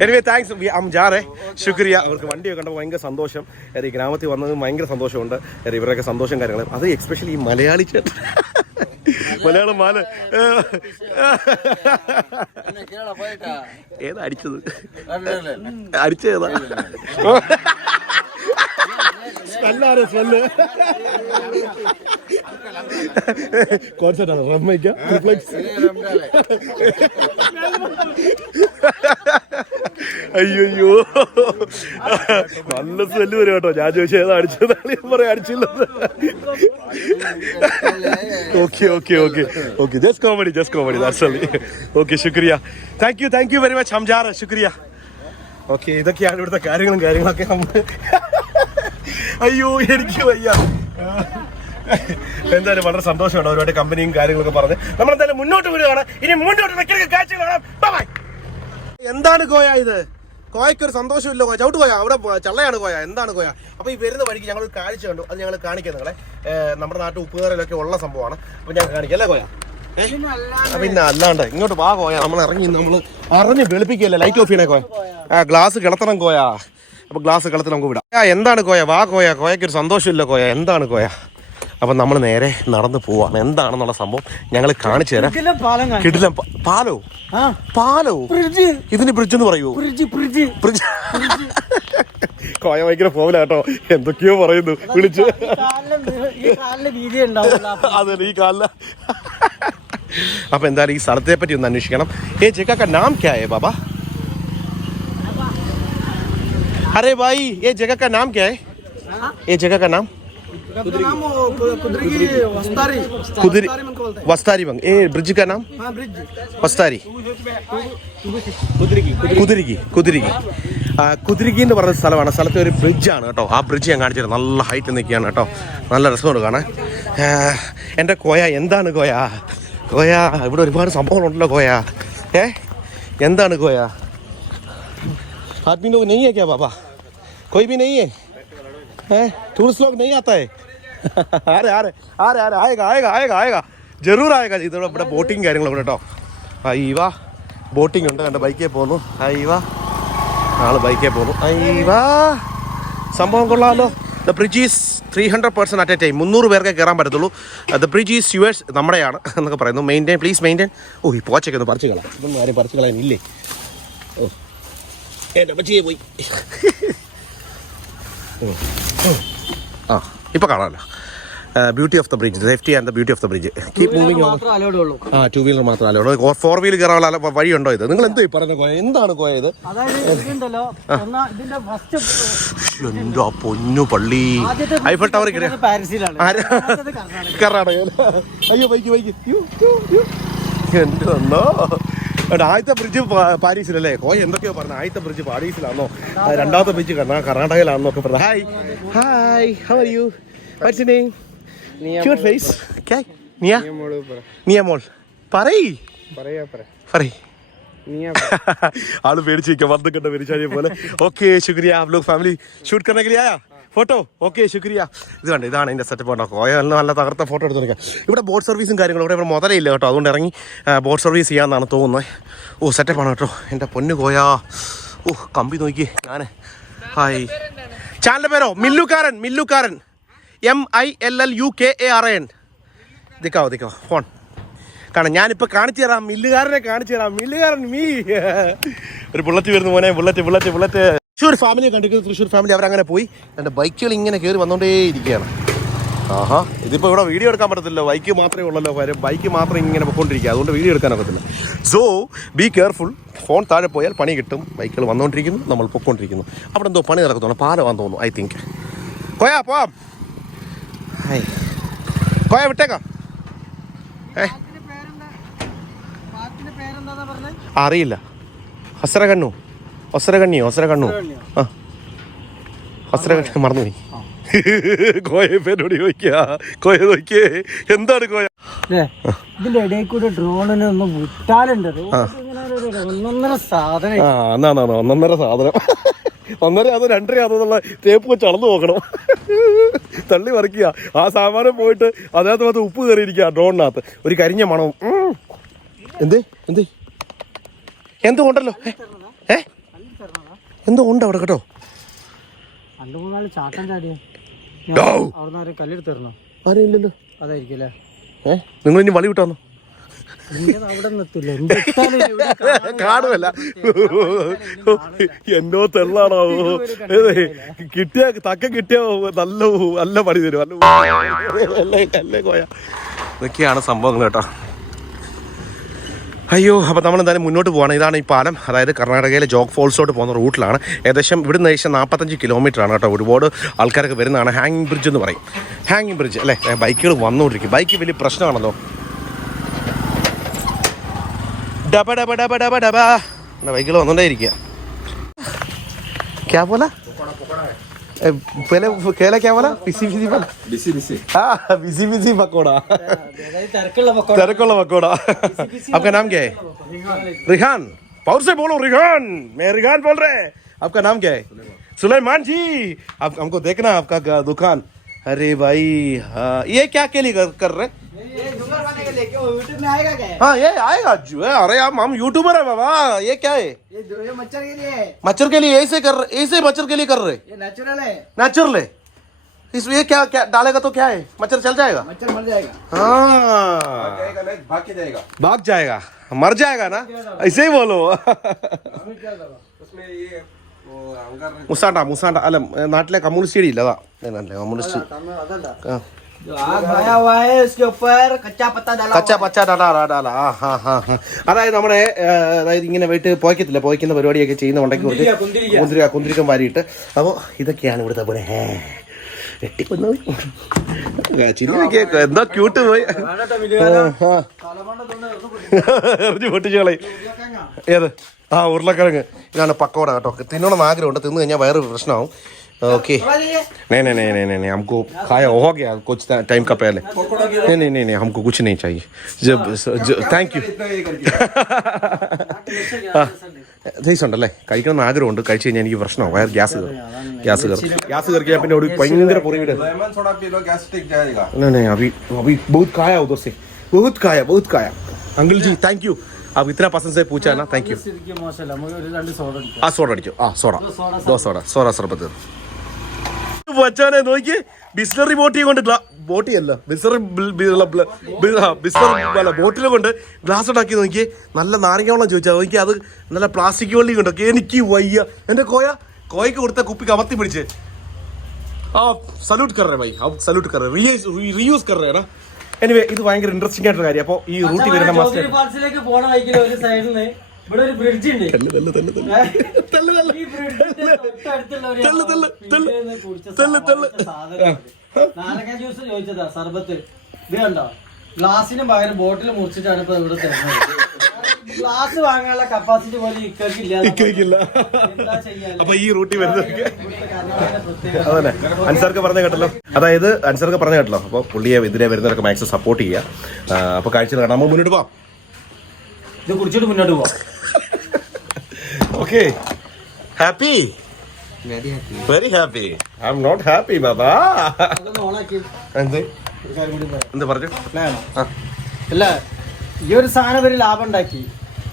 anyway thanks, ഐ ജാ റേ, ശുക്രിയ. അവർക്ക് വണ്ടിയൊക്കെ കണ്ടപ്പോൾ ഭയങ്കര സന്തോഷം. ഈ ഗ്രാമത്തിൽ വന്നത് ഭയങ്കര സന്തോഷമുണ്ട്. ഇവരുടെയൊക്കെ സന്തോഷം കാര്യങ്ങൾ, അത് എക്സ്പെഷ്യലി ഈ മലയാളി ചേട്ടൻ, മലയാളം മാല ഏതാ അടിച്ചത്? അടിച്ചേതാ? സ്മെല്ലാണ്, സ്മെല്ല്. കോൺസെർട്ടാണ് റമ്മയ്ക്ക റിഫ്ലെക്സ്. അയ്യോ, നല്ല സ്മെല്ല് വരും കേട്ടോ. ഞാൻ ചോദിച്ചാൽ ഏതാ അടിച്ചത്, പറയാം അടിച്ചില്ലെന്ന്. Okay, just comedy that's all. Okay, ശുക്രിയ, താങ്ക് യു വെരി മച്ച് ഹംജാർ, ശുക്രിയ. ഓക്കെ, ഇതൊക്കെയാണ് ഇവിടുത്തെ കാര്യങ്ങളൊക്കെ. അയ്യോ, എനിക്ക് വയ്യ. എന്തായാലും വളരെ സന്തോഷമാണ്. ഒരുപാട് കമ്പനിയും കാര്യങ്ങളൊക്കെ പറഞ്ഞ് നമ്മളെന്തായാലും മുന്നോട്ട് വരികയാണ്. ഇനി മുന്നോട്ട് കാഴ്ച കാണാം. ബൈ. എന്താണ് കോയ ഇത്? കോയക്കൊരു സന്തോഷമില്ല. കോയ ചവിട്ട് കോയ, അവിടെ ചള്ളയാണ് കോയ. എന്താണ് കോയ? അപ്പോൾ ഈ വരുന്ന വഴിക്ക് ഞങ്ങൾ കാഴ്ച കണ്ടു, അത് ഞങ്ങൾ കാണിക്കാം നിങ്ങളെ. നമ്മുടെ നാട്ടിൽ ഉപ്പുകറിലൊക്കെ ഉള്ള സംഭവമാണ്. അപ്പോൾ ഞങ്ങൾ കാണിക്കാം അല്ലേ കോയ? പിന്നെ അല്ലാണ്ട് ഇങ്ങോട്ട് വാ കോയ. നമ്മൾ അറിഞ്ഞ് വെളുപ്പിക്കുകയല്ലേ. ലൈറ്റ് ഓഫ് ചെയ്യണേ കോയ. ഗ്ലാസ് കിളത്തണം കോയ. അപ്പോൾ ഗ്ലാസ് കിളത്തിൽ നമുക്ക് വിടാം. എന്താണ് കോയ? വാ കോയ. കോയക്കൊരു സന്തോഷമില്ല കോയ. എന്താണ് കോയ? അപ്പം നമ്മൾ നേരെ നടന്നു പോവാണ്. എന്താണെന്നുള്ള സംഭവം ഞങ്ങൾ കാണിച്ചു തരാം. കിടിലം പാലോ? പാലോ? ഇതിന് ബ്രിഡ്ജ് എന്ന് പറയൂ? ബ്രിഡ്ജ്. കോയ ഭയങ്കര പോവില്ല കേട്ടോ, എന്തൊക്കെയോ പറയുന്നു വിളിച്ച്. അതെ, ഈ കാലില. അപ്പൊ എന്തായാലും ഈ സ്ഥലത്തെ പറ്റി ഒന്ന് അന്വേഷിക്കണം. ജഗह का नाम क्या है बाबा? अरे भाई, ये जगह का नाम क्या है? ये जगह का नाम वस्तारी बंग. ये ब्रिज का नाम वस्तारी കുതിരികി എന്ന് പറയുന്ന സ്ഥലമാണ്. സ്ഥലത്തെ ഒരു ബ്രിഡ്ജാണ് കേട്ടോ. ആ ബ്രിഡ്ജ് ഞാൻ കാണിച്ചത് നല്ല ഹൈറ്റ് നിൽക്കുകയാണ് കേട്ടോ. നല്ല രസമുണ്ട് കാണാൻ. എൻ്റെ കോയ, എന്താണ് കോയ? കോയ, ഇവിടെ ഒരുപാട് സംഭവങ്ങളുണ്ടല്ലോ കോയ. എന്താണ് കോയ? आदमी लोग नहीं है क्या बाबा? कोई भी नहीं है? टूरिस्ट लोग नहीं आता है? अरे आएगा जरूर आएगा. ഇതോടെ ഇവിടെ ബോട്ടിങ് കാര്യങ്ങളൊക്കെ കേട്ടോ. അയ്യവാ, ബോട്ടിംഗ് ഉണ്ട്. കണ്ട ബൈക്കേ പോകുന്നു. അയ്യവാ, ആള് ബൈക്കേ പോകുന്നു. അയ്യവാ, സംഭവം കൊള്ളാമല്ലോ. The bridge is 300% at A time. 300 പേർക്കേ കയറാൻ പറ്റത്തുള്ളൂ. ദ ബ്രിഡ്ജ് ഈസ് യുവേഴ്സ്, നമ്മുടെയാണ് എന്നൊക്കെ പറയുന്നു. Maintain, please maintain. ഓ, ഈ പോച്ചൊക്കെ ഒന്ന് പറിച്ചു കളാം. ഇതൊന്നും ആരും പറിച്ചു കളയാനില്ലേ? ഓ, എൻ്റെ പറ്റിയേ പോയി. ആ, ഇപ്പം കാണാമല്ലോ. Beauty of the bridge, safety and the beauty of the bridge. Keep moving. ആ, 2 വീലർ മാത്രം അലോഡ്. 4 വീലർ കയറാനുള്ള വഴിയുണ്ടോ ഇത്? നിങ്ങൾ എന്തോ പറഞ്ഞ കോയ? എന്താണ് കോയ ഇത്? എന്തോ പൊന്നു പള്ളി. Eiffel tower Karnataka. അയ്യോ, ബൈക്ക് എന്തോ. ആദ്യത്തെ ബ്രിഡ്ജ് പാരീസിലല്ലേ കോയ? എന്തൊക്കെയോ പറഞ്ഞു. ആദ്യത്തെ ബ്രിഡ്ജ് പാരീസിലാണോ, രണ്ടാമത്തെ ബ്രിഡ്ജ് കർണാടകയിലാണെന്നൊക്കെ പറഞ്ഞു. Hi, how are you? What's your name? Cute face. क्या? निया मोल. പറയ്. ആള് പേടിച്ചിരിക്കാം, വന്ന് കണ്ട പെരിച്ചാഴിയെ പോലെ. ഓക്കെ, ശുക്രിയ. आप लोग फैमिली शूट करने के लिए आया? ഫോട്ടോ? ഓക്കെ, ശുക്രിയ. ഇത് കണ്ടോ, ഇതാണ് എൻ്റെ സെറ്റപ്പ് ഉണ്ടോ. കോയ നല്ല തകർത്ത ഫോട്ടോ എടുത്തെടുക്കാം. ഇവിടെ ബോട്ട് സർവീസും കാര്യങ്ങളും ഇവിടെ മുതലയില്ല കേട്ടോ. അതുകൊണ്ട് ഇറങ്ങി ബോട്ട് സർവീസ് ചെയ്യാമെന്നാണ് തോന്നുന്നത്. ഓ, സെറ്റപ്പാണ് കേട്ടോ. എൻ്റെ പൊന്നു കോയാ. ഓ, കമ്പി നോക്കി ഞാൻ. ഹായ്. ചാനലിൻ്റെ പേരോ? മില്ലുകാരൻ. MILLUKARAN. ദിക്കാവോ ഫോൺ കാണാം. ഞാനിപ്പോൾ കാണിച്ചു തരാം. മില്ലുകാരനെ കാണിച്ചു തരാം. മില്ലുകാരൻ മീ. ഒരു ബുള്ളറ്റ് വരുന്നു മോനെ. ബുള്ളറ്റ്. തൃശ്ശൂർ ഫാമിലിയെ കണ്ടിരിക്കുന്നത്. തൃശ്ശൂർ ഫാമിലി അവരങ്ങനെ പോയി. എൻ്റെ ബൈക്കുകൾ ഇങ്ങനെ കയറി വന്നുകൊണ്ടേ ഇരിക്കുകയാണ്. ആഹാ, ഇതിപ്പോൾ ഇവിടെ വീഡിയോ എടുക്കാൻ പറ്റത്തില്ല. ബൈക്ക് മാത്രമേ ഉള്ളല്ലോ. ബൈക്ക് മാത്രം ഇങ്ങനെ പൊയ്ക്കൊണ്ടിരിക്കുക. അതുകൊണ്ട് വീഡിയോ എടുക്കാൻ പറ്റത്തില്ല. So be careful. ഫോൺ താഴെ പോയാൽ പണി കിട്ടും. ബൈക്കുകൾ വന്നുകൊണ്ടിരിക്കുന്നു, നമ്മൾ പൊയ്ക്കൊണ്ടിരിക്കുന്നു. അവിടെ എന്തോ പണി നടക്കുന്നുണ്ട്. പാലമാണെന്ന് തോന്നുന്നു, ഐ തിങ്ക്. കോയാ പോവാം. കോയ വിട്ടേക്കാം. അറിയില്ല. ഒസരകണ്ണു. ആ, വസ്ത്രം മറന്നുപോയി. കോയെ പേരോട് ചോദിക്കുക. കോയ നോക്കിയേ, എന്താണ് കോയ? ഇതിന്റെ ഇടയിൽ കൂടെ ഡ്രോണിനെ ഒന്ന് വിട്ടാലുണ്ട്. ഒന്നൊന്നര സാധനം. ഒന്നൊന്നര സാധനം. 1.5 അതോ 2.5 അതോന്നുള്ള ടേപ്പ് വെച്ച് അളന്നു നോക്കണം. തള്ളി മറിക്കുക. ആ സാമാനം പോയിട്ട് അതിനകത്ത് ഉപ്പ് കയറിയിരിക്കുക ഡ്രോണിനകത്ത്. ഒരു കരിഞ്ഞ മണവും. എന്തോ ഉണ്ടല്ലോ. എന്തോ ഉണ്ട് അവിടെ കേട്ടോ. 2-3 ചാട്ടം ചാടിയോ അവിടെ കല്ലെടുത്തിരുന്നോ? ആരുമില്ലല്ലോ. അതായിരിക്കും അല്ലേ. നിങ്ങൾ ഇനി വളി വിട്ടാന്നോ? അവിടെ കാണുമല്ല. എന്നോ തെള്ളാണോ കിട്ടിയ തക്ക കിട്ടിയ നല്ല പണി തരും. അല്ലേ കോയ. ഇതൊക്കെയാണ് സംഭവങ്ങൾ കേട്ടോ. അയ്യോ, അപ്പോൾ നമ്മൾ എന്തായാലും മുന്നോട്ട് പോകണം. ഇതാണ് ഈ പാലം. അതായത് കർണാടകയിലെ ജോഗ് ഫോൾസോട്ട് പോകുന്ന റൂട്ടിലാണ്. ഇവിടുന്ന് 45 കിലോമീറ്ററാണ് കേട്ടോ. ഒരുപാട് ആൾക്കാരൊക്കെ വരുന്നതാണ്. ഹാങ്ങിങ് ബ്രിഡ്ജ് എന്ന് പറയും. ഹാങ്ങിങ് ബ്രിഡ്ജ് അല്ലേ. ബൈക്കുകൾ വന്നുകൊണ്ടിരിക്കും. ബൈക്ക് വലിയ പ്രശ്നമാണല്ലോ. ഡബ ഡബ ഡബ ഡബ ഡബ ബൈക്കുകൾ വന്നുകൊണ്ടേ ഇരിക്കുക. ക്യാ പോല കേല ക്യാ പോല ബിസി പക്കോട. തിരക്കുള്ള പക്കോട. आपका नाम क्या है? रिहान. पावर से बोलो रिहान. मैं रिहान बोल रहे. आपका नाम क्या है? सुलेमान जी. आप हमको देखना आपका दुकान. अरे भाई हाँ, ये क्या के लिए कर रहे? यूट्यूब में आएगा क्या? हाँ ये आएगा. अरे हम यूट्यूबर है बाबा. ये क्या है? ये मच्छर के लिए. मच्छर के लिए ऐसे मच्छर के लिए कर रहे. ये नेचुरल है. नेचुरल है. इसमें क्या डालेगा तो क्या है? मच्छर चल जाएगा. मच्छर मर जाएगा. हाँ भाग जाएगा. मर जाएगा ना. ऐसे ही बोलो. മുസാണ്ട അല്ല, നാട്ടിലെ കമ്മ്യൂണിസ്റ്റ് ഇല്ല. അതാ കമ്മ്യൂണിസ്റ്റ്. അതായത് നമ്മുടെ ഇങ്ങനെ വീട്ട് പോയ്ക്കുന്ന പരിപാടിയൊക്കെ ചെയ്യുന്ന ഉണ്ടെങ്കിൽ കുറച്ച് കുന്തിരിക്കം വാരിയിട്ട്. അപ്പോൾ ഇതൊക്കെയാണ് ഇവിടുത്തെ പോലെ. എന്താ ക്യൂട്ട് പോയി എറിഞ്ഞു പൊട്ടിച്ചോളെ. ഏത്? ഉരുളക്കിഴങ്ങ്. ഇതാണ് പക്കോട കേട്ടോ. തിന്നണമെന്ന് ആഗ്രഹമുണ്ട്. തിന്നു കഴിഞ്ഞാൽ വേറെ പ്രശ്നമാവും. ओके नहीं हमको खाया हो गया कुछ टाइम का पहले. नहीं हमको कुछ नहीं चाहिए. Thank you. ടേസ്റ്റ് ഉണ്ടല്ലേ. കഴിക്കണമെന്ന് ആഗ്രഹമുണ്ട്. കഴിച്ചു കഴിഞ്ഞാൽ എനിക്ക് പ്രശ്നമാവും. വയർ ഗ്യാസ് കയറി കഴിഞ്ഞാൽ പിന്നെ ഒരു ഭയങ്കര പൊറിയുടെ. अभी बहुत खाया उधर से. बहुत खाया अंकल जी. Thank you. आप इतना पसंद से पूछा ना. Thank you. सोडा अടിച്ചു. सोडा सरबത്ത്. വച്ചാനെ നോക്കി. ബിസ്ലറി ബോട്ടി കൊണ്ട് ബോട്ടിയല്ല ബോട്ടിൽ കൊണ്ട് ഗ്ലാസ് ഉണ്ടാക്കി നോക്കി. നല്ല നാരങ്ങ വെള്ളം ചോദിച്ചാൽ നോക്കി. അത് നല്ല പ്ലാസ്റ്റിക് വെള്ളം കൊണ്ടൊക്കെ. എനിക്ക് വയ്യ. എൻ്റെ കോയക്ക് കൊടുത്ത കുപ്പി കമത്തി പിടിച്ച്. സല്യൂട്ട് കറേ ഭായി. സല്യൂട്ട് കറേ. റീയൂസ് കറേ. എനിവേ ഇത് ഭയങ്കര ഇൻട്രസ്റ്റിംഗ് ആയിട്ടൊരു കാര്യം. അപ്പോൾ ഈ റൂട്ടിൽ വരുന്ന പോണ വഴിക്കിൽ ഒരു സൈഡിൽ ഇവിടെ ഒരു ബ്രിഡ്ജ് ഉണ്ട്. നാരങ്ങ ജ്യൂസ് ചോദിച്ചതാ സർബത്ത്. ഇത് കണ്ടോ, ഗ്ലാസിന് പകരം ബോട്ടിൽ മുറിച്ചിട്ടാണ് ഇപ്പൊ ഇവിടെ തരുന്നത്. ഗ്ലാസ് വാങ്ങാനുള്ള കപ്പാസിറ്റി പോലെ ഇക്കില്ല. അപ്പൊ ഈ റൂട്ടിൽ വരുന്നതൊക്കെ അതല്ലേ അൻസാർക്ക് പറഞ്ഞ കേട്ടല്ലോ. അതായത് അൻസാർക്ക് പറഞ്ഞ കേട്ടല്ലോ. അപ്പോൾ പുള്ളിയെ ഇതിലെ വരുന്നവരൊക്കെ മാക്സിമം സപ്പോർട്ട് ചെയ്യുക. അപ്പോൾ കാഴ്ച കാണാം. നമ്മൾ മുന്നോട്ട് പോവാം. ഇത് കുടിച്ചിട്ട് മുന്നോട്ട് പോവാം. Okay. Happy? Very happy. I'm not happy, Baba. എന്താ പറഞ്ഞു? അല്ല, ഈ ഒരു സാധനം ഇവര് ലാഭം ഉണ്ടാക്കി.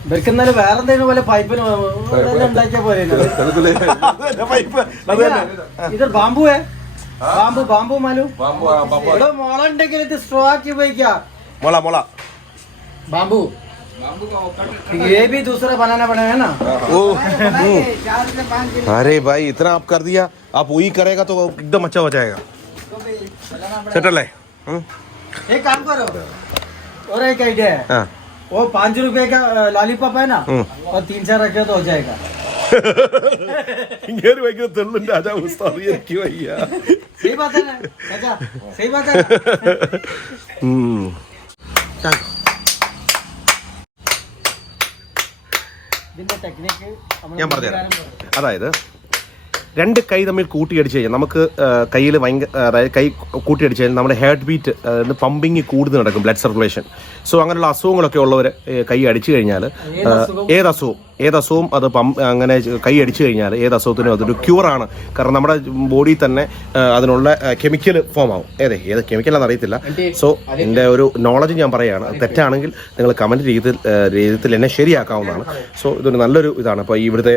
ഇവർക്ക് എന്നാലും വേറെ എന്തെങ്കിലും പോലെ പൈപ്പിന് ഉണ്ടാക്കിയ പോലെ. ഇതൊരു ബാമ്പുവേ. ബാമ്പു മാലു. ഇവിടെ മുള ഉണ്ടെങ്കിൽ ഇത് സ്ട്രോ ആക്കി ഉപയോഗിക്കാം. മുള ബാമ്പു. ये भी दूसरा बनाना पड़ेगा ना. अरे भाई इतना आप कर दिया. आप वही करेगा तो एकदम अच्छा हो जाएगा. सेटल है. एक काम करो, और एक आइडिया है. वो 5 रुपए का लॉलीपॉप है ना, और 3-4 रखे तो हो जाएगा. सही बात है ना चाचा? सही बात है. ഞാൻ പറഞ്ഞുതരാം. അതായത് രണ്ട് കൈ തമ്മിൽ കൂട്ടിയടിച്ച് കഴിഞ്ഞാൽ നമുക്ക് കയ്യിൽ ഭയങ്കര അതായത് കൈ കൂട്ടിയടിച്ച് കഴിഞ്ഞാൽ നമ്മുടെ ഹാർട്ട് ബീറ്റ് പമ്പിങ് കൂടുതൽ നടക്കും, ബ്ലഡ് സർക്കുലേഷൻ. സോ അങ്ങനെയുള്ള അസുഖങ്ങളൊക്കെ ഉള്ളവർ കൈ അടിച്ചു കഴിഞ്ഞാൽ ഏതസുഖവും അത് അങ്ങനെ കൈ അടിച്ചു കഴിഞ്ഞാൽ ഏത് അസുഖത്തിനും അതൊരു ക്യൂറാണ്. കാരണം നമ്മുടെ ബോഡിയിൽ തന്നെ അതിനുള്ള കെമിക്കൽ ഫോം ആവും. ഏത് കെമിക്കലാണെന്ന് അറിയത്തില്ല. സോ എൻ്റെ ഒരു നോളജ് ഞാൻ പറയുകയാണ്. തെറ്റാണെങ്കിൽ നിങ്ങൾ കമൻറ്റ് രീതിയിൽ എന്നെ ശരിയാക്കാവുന്നതാണ്. സോ ഇതൊരു നല്ലൊരു ഇതാണ്. അപ്പോൾ ഇവിടുത്തെ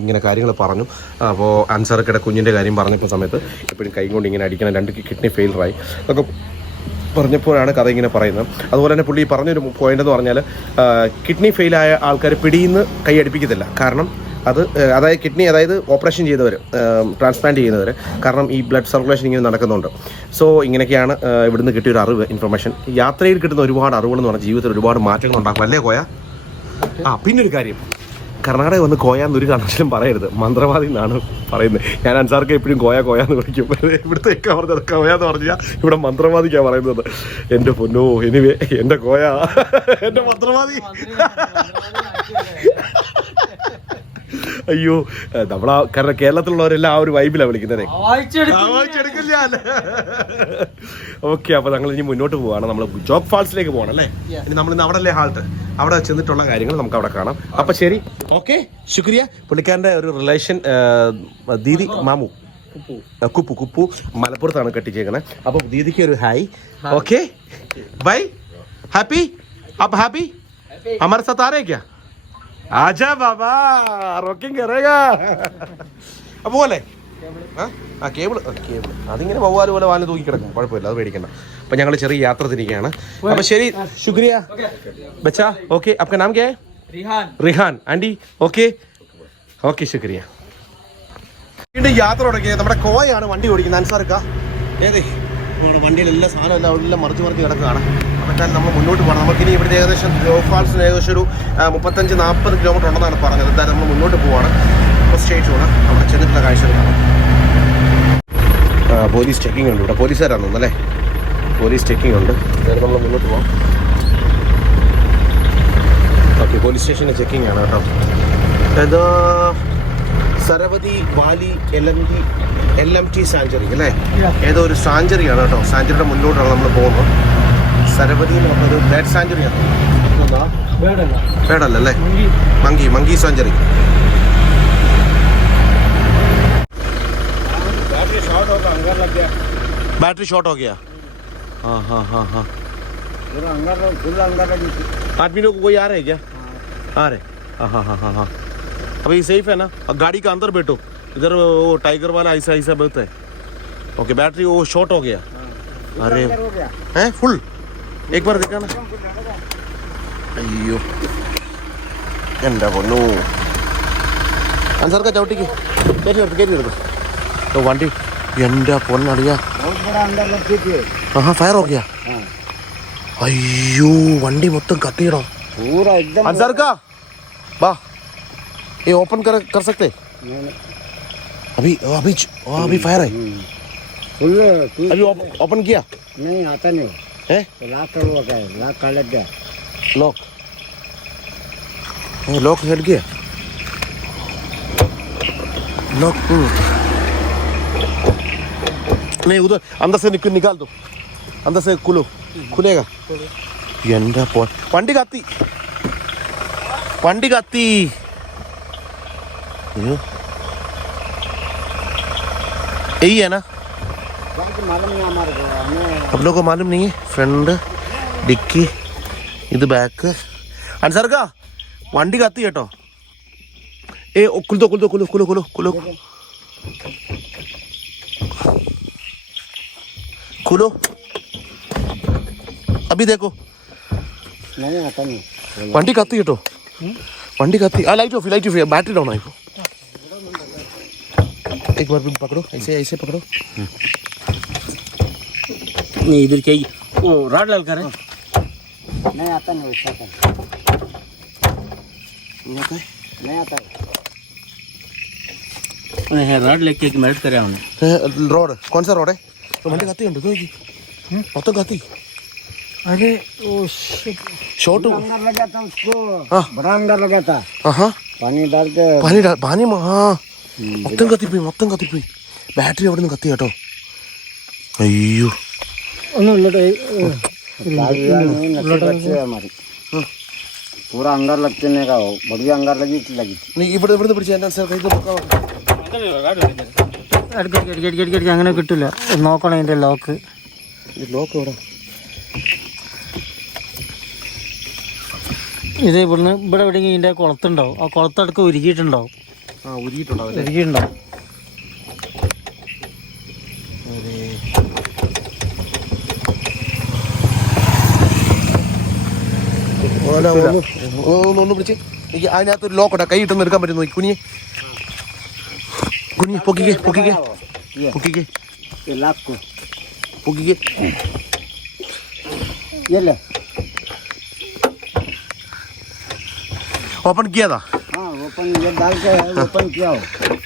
ഇങ്ങനെ കാര്യങ്ങൾ പറഞ്ഞു. അപ്പോൾ അൻസാർക്കിടെ കുഞ്ഞിൻ്റെ കാര്യം പറഞ്ഞപ്പോൾ സമയത്ത് എപ്പോഴും കൈ കൊണ്ട് ഇങ്ങനെ അടിക്കണം, 2 കിഡ്നി ഫെയിലറായി അതൊക്കെ പറഞ്ഞപ്പോഴാണ് കഥ ഇങ്ങനെ പറയുന്നത്. അതുപോലെ തന്നെ പുള്ളി പറഞ്ഞൊരു പോയിന്റ് എന്ന് പറഞ്ഞാൽ കിഡ്നി ഫെയിലായ ആൾക്കാർ പിടിയിന്ന് കൈ അടുപ്പിക്കത്തില്ല. കാരണം അതായത് കിഡ്നി ഓപ്പറേഷൻ ചെയ്തവർ, ട്രാൻസ്പ്ലാന്റ് ചെയ്യുന്നവർ, കാരണം ഈ ബ്ലഡ് സർക്കുലേഷൻ ഇങ്ങനെ നടക്കുന്നുണ്ട്. സോ ഇങ്ങനെയൊക്കെയാണ് ഇവിടുന്ന് കിട്ടിയൊരു അറിവ്, ഇൻഫർമേഷൻ. യാത്രയിൽ കിട്ടുന്ന ഒരുപാട് അറിവുകളെന്ന് പറഞ്ഞാൽ ജീവിതത്തിൽ ഒരുപാട് മാറ്റങ്ങൾ ഉണ്ടാക്കും, അല്ലേ കോയ? പിന്നൊരു കാര്യം, കർണാടക വന്ന് കോയാന്ന് ഒരു കാരണവശാലും പറയരുത്, മന്ത്രവാദി എന്നാണ് പറയുന്നത്. ഞാൻ അൻസാർക്ക് എപ്പോഴും കോയാന്ന് വിളിക്കും. ഇവിടുത്തെ പറഞ്ഞത് കോയാന്ന് പറഞ്ഞാൽ ഇവിടെ മന്ത്രവാദിക്കാണ് പറയുന്നത്. എൻ്റെ പൊന്നോ, എനിവേ എൻ്റെ കോയ, എൻ്റെ മന്ത്രവാദി. അയ്യോ, നമ്മളാ കാരണം കേരളത്തിലുള്ളവരെല്ലാം ആ ഒരു വൈബിലാണ് വിളിക്കുന്നത്. ഓക്കെ, അപ്പോൾ ഞങ്ങൾ ഇനി മുന്നോട്ട് പോവാണ്. നമ്മൾ ജോഗ് ഫാൾസിലേക്ക് പോകണം അല്ലേ? ഇനി നമ്മളിന്ന് അവിടെ അല്ലേ ഹാൾട്ട്, അവിടെ ചെന്നിട്ടുള്ള കാര്യങ്ങൾ നമുക്ക് അവിടെ കാണാം. അപ്പം ശരി, ഓക്കെ, ശുക്രിയ. പുള്ളിക്കാരൻ്റെ ഒരു റിലേഷൻ ദീദി മാമു കുപ്പു മലപ്പുറത്താണ് കെട്ടിച്ചേക്കുന്നത്. അപ്പം ദീദിക്ക് ഒരു ഹായ്. Okay, bye. ഹാപ്പി അപ്പ് ഹാപ്പി ഹമാരെ സാത്ത് ആ രഹേ ക്യാ? ആജാ ബാബാ, റോക്കിംഗ് കരേഗാ. അപ്പോൾ പോലെ കേബിൾ അതിങ്ങനെ വവ്വാല് പോലെ വാല് തൂക്കി കിടക്കും, കുഴപ്പമില്ല, അത് പേടിക്കണ്ട. അപ്പം ഞങ്ങൾ ചെറിയ യാത്ര തിരിക്കുകയാണ്. അപ്പം ശരി, ശുക്രിയ ബച്ചാ. ഓക്കെ, आपका नाम क्या है? റിഹാൻ ആൻറ്റി. ഓക്കെ ശുക്രിയ. വീണ്ടും യാത്ര തുടങ്ങിയത് നമ്മുടെ കോയാണ് വണ്ടി ഓടിക്കുന്നത്. അൻസാർക്ക നമ്മുടെ വണ്ടിയിൽ എല്ലാ സാധനം എല്ലാം മറിച്ച് കിടക്കുകയാണ്. അപ്പം നമ്മൾ മുന്നോട്ട് പോകണം. നമുക്കിനി ഇവിടുത്തെ ഏകദേശം ജോഗ് ഫാൾസിന് ഏകദേശം ഒരു 35-40 കിലോമീറ്റർ ഉണ്ടെന്നാണ് പറഞ്ഞത്. എന്തായാലും നമ്മൾ മുന്നോട്ട് പോവാണ്. സ്റ്റേറ്റ് ആണ് അവിടെ ചെന്നിട്ടുള്ള കാഴ്ചകൾ കാണാം. പോലീസ് ചെക്കിംഗ് ഉണ്ട് ഇവിടെ, പോലീസുകാരാണ് തോന്നുന്നല്ലേ? പോലീസ് ചെക്കിംഗ് ഉണ്ട്. എന്തായാലും നമ്മൾ മുന്നോട്ട് പോകാം. ഓക്കെ, പോലീസ് സ്റ്റേഷനിൽ ചെക്കിംഗ് ആണ് കേട്ടോ. ഇത് സരവതി വാലി LMT സാഞ്ചുറി അല്ലേ? ഏതോ ഒരു സാഞ്ചുറിയാണ് കേട്ടോ. സാഞ്ചുറിയുടെ മുന്നോട്ടാണ് നമ്മൾ പോകുന്നത്. സരവതി എന്ന് പറഞ്ഞൊരു ബാഡ് സാഞ്ചുറിയാണ്. ബേഡല്ലേ? Monkey sanctuary. बैटरी शॉर्ट हो गया. हाँ. आदमी लोग कोई आ रहे हैं क्या? आ रहे. हाँ. अभी सेफ है ना? अब गाड़ी का अंदर बैठो. इधर वो टाइगर वाला ऐसा बहुत है. ओके, बैटरी वो शॉर्ट हो गया. अरे हैं फुल? एक बार देखा ना. अयो എന്താ പൊന്നു. അൻസാർക്ക ചവിട്ടിക്ക് കയറി എടുക്കും. വണ്ടി എൻ്റെ പൊന്നറിയാ. ഫയർ ഓക്കെയാ? അയ്യോ, വണ്ടി മൊത്തം കത്തിയിടോ. അൻസാർക്ക വാ, ये ओपन कर सकते? अभी फायर है. अभी ओपन किया? नहीं, आता नहीं है. लॉक कर लग गया. लॉक हट गया. लॉक नहीं, उधर अंदर से निकाल दो. अंदर से खुलेगा. എന്താ പോ, വണ്ടി കത്തി. यही है ना? आप लोगों को मालूम नहीं है? फ्रंट डिक्की ഇത് ബാക്ക്. അൻസാർക്ക വണ്ടി കത്തി കേട്ടോ. खुलो अभी देखो. नहीं आता नहीं. വണ്ടി കത്തി കേട്ടോ. വണ്ടി കത്തി. लाइट ऑफ बैटरी डाउन आएगा. एक बार भी पकड़ो, ऐसे पकड़ो. नहीं, इधर क्या वो रॉड लग कर है? नहीं आता नहीं. नहीं आता. है रॉड लेके एक मेल्ट करे हमने. रोड कौन सा रोड है? तो वंडी गाती है तो गाती. अरे वो शॉट अंदर लगा था उसको. हाँ. बड़ा अंदर लगा था. हाँ, पानी डाल के पानी में. हाँ, മൊത്തം കത്തിപ്പോയി ബാറ്ററി അവിടെ നിന്ന് കത്തി കേട്ടോ അയ്യോ ഒന്നും ഉള്ളട്ടെ हमारी पूरा अंगार लगने का हो बढ़िया अंगार लगी ഇവിടെ പിടിച്ചാൽ അങ്ങനെ കിട്ടില്ല നോക്കണം അതിന്റെ ലോക്ക് ലോക്ക് എവിടെ ഇത് ഇവിടുന്ന് ഇവിടെ എവിടെയെങ്കിലും ഇതിന്റെ കുളത്തുണ്ടാവും ആ കുളത്തടക്കം ഉരുക്കിയിട്ടുണ്ടാവും ഉരുക്കിയിട്ടുണ്ടാവും ഒന്ന് പിടിച്ച് എനിക്ക് അതിനകത്തൊരു ലോക്കോട്ടാ കൈ ഇട്ടൊന്ന് എടുക്കാൻ പറ്റും നോക്കി കുഞ്ഞെ പൊക്കിക്കേ ഓപ്പൺ കിയാതാ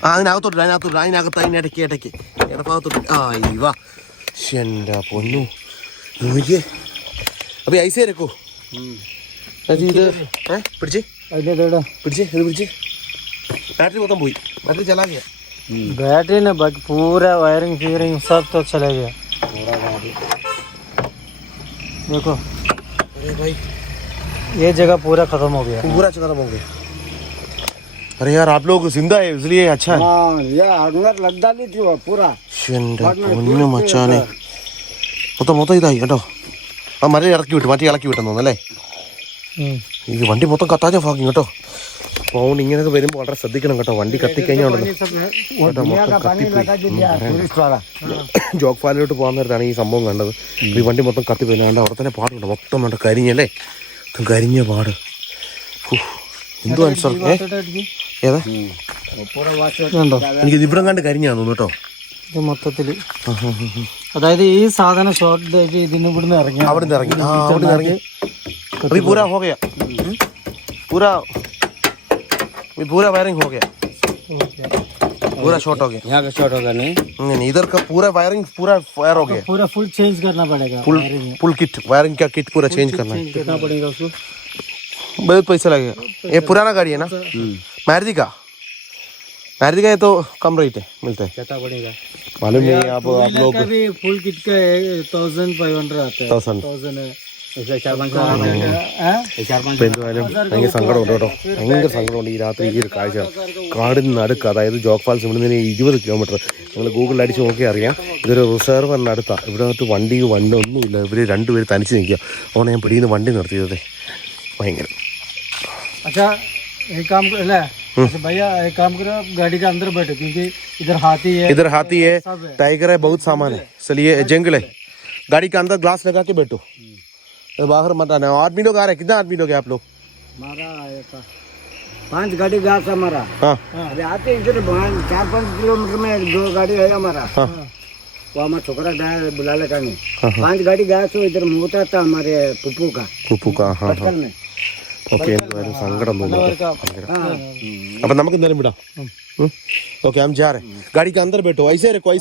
അതിനകത്തോട്ട് അതിനിടയ്ക്ക് ഇടഭാഗത്തോട്ട് വാ എൻ്റെ പൊന്നു നോക്കിയേ അപ്പൊ ഐസേ രക്കോ ഇത് പിടിച്ച് बैटरी खत्म हुई बैटरी चला गया बैटरी ने बाकी पूरा वायरिंग फीयरिंग सब तो चला गया पूरा गाड़ी देखो अरे भाई ये जगह पूरा खत्म हो गया अरे यार आप लोग जिंदा है इसलिए अच्छा है ये अंदर लगता नहीं थी वो पूरा മച്ചാനെ മൊത്തം ഇതായി കേട്ടോ ആ മറ്റേ ഇറക്കി വിട്ടെന്ന് തോന്നല്ലേ ഈ വണ്ടി മൊത്തം കത്താച്ച ഭാഗ്യം കേട്ടോ അതുകൊണ്ട് ഇങ്ങനെയൊക്കെ വരുമ്പോൾ വളരെ ശ്രദ്ധിക്കണം കേട്ടോ വണ്ടി കത്തിക്കഴിഞ്ഞാൽ ജോഗ് ഫാലിലോട്ട് പോകാൻ നേരത്താണ് ഈ സംഭവം കണ്ടത് ഈ വണ്ടി മൊത്തം കത്തിപ്പോയി അവിടെ തന്നെ പാടുണ്ട് മൊത്തം വേണ്ട കരിഞ്ഞല്ലേ കരിഞ്ഞ പാട് എന്തോ ആൻസർ ഏതാ എനിക്ക് ഇവിടം കണ്ട് കരിഞ്ഞാന്ന് തോന്നുന്നു കേട്ടോ ഇത് മൊത്തത്തില് അതായത് ഈ സാധനം ഷോർട്ട് ഇതിന് ഇവിടുന്ന് ഇറങ്ങി അവിടുന്ന് ഇറങ്ങി अभी पूरा हो गया पूरा वायरिंग हो गया पूरा शॉर्ट हो गया यहाँ का शॉर्ट होगा नहीं इधर का पूरा वायरिंग पूरा फायर हो गया पूरा फुल चेंज करना पड़ेगा फुल किट वायरिंग का किट पूरा चेंज करना है कितना पड़ेगा उसको बहुत पैसा लगेगा ये पुराना गाड़ी है ना मारुति का ये तो कम रेट है मिलता है कितना पड़ेगा मालूम नहीं आप लोग फुल किट का 1500 आता है 1000 എന്തായാലും ഭയങ്കര സങ്കടമുണ്ട് കേട്ടോ ഭയങ്കര സങ്കടമുണ്ട് ഈ രാത്രി ഈ ഒരു കാഴ്ച കാടിന് നടുക്ക് അതായത് ജോഗ് ഫാൾസ് ഇവിടെ നിന്ന് 20 കിലോമീറ്റർ നിങ്ങൾ ഗൂഗിളിൽ അടിച്ച് നോക്കിയാൽ അറിയാം ഇതൊരു റിസർവറിന് അടുത്താണ് ഇവിടെ അകത്ത് വണ്ടി ഒന്നുമില്ല ഇവർ രണ്ടുപേര് തനിച്ച് നിൽക്കുക അതുകൊണ്ട് ഞാൻ പിടിയിൽ വണ്ടി നിർത്തിയത് ഭയങ്കര भैया एक काम करो गाड़ी के अंदर बैठो क्योंकि इधर हाथी है टाइगर है बहुत सामान है चलिए जंगल है गाड़ी के अंदर ग्लास लगा के बैठो बाहर मत आना आदमी लोग आ रहे हैं कितना आदमी लोग हैं आप लोग हमारा 5 गाड़ी गया था हमारा अभी आते इधर 4-5 किलोमीटर में 2 गाड़ी है हमारा वो हमारा छोकरा ड्राइवर बुला लेगा नहीं 5 गाड़ी गया तो इधर मोटा था हमारे पुप्पू का में ഓക്കെ എന്തായാലും സങ്കടം തോന്നുന്നു അപ്പം നമുക്ക് എന്തായാലും വിടാം ഓക്കെ हम जा रहे गाड़ी के अंदर बैठो ऐसे रखो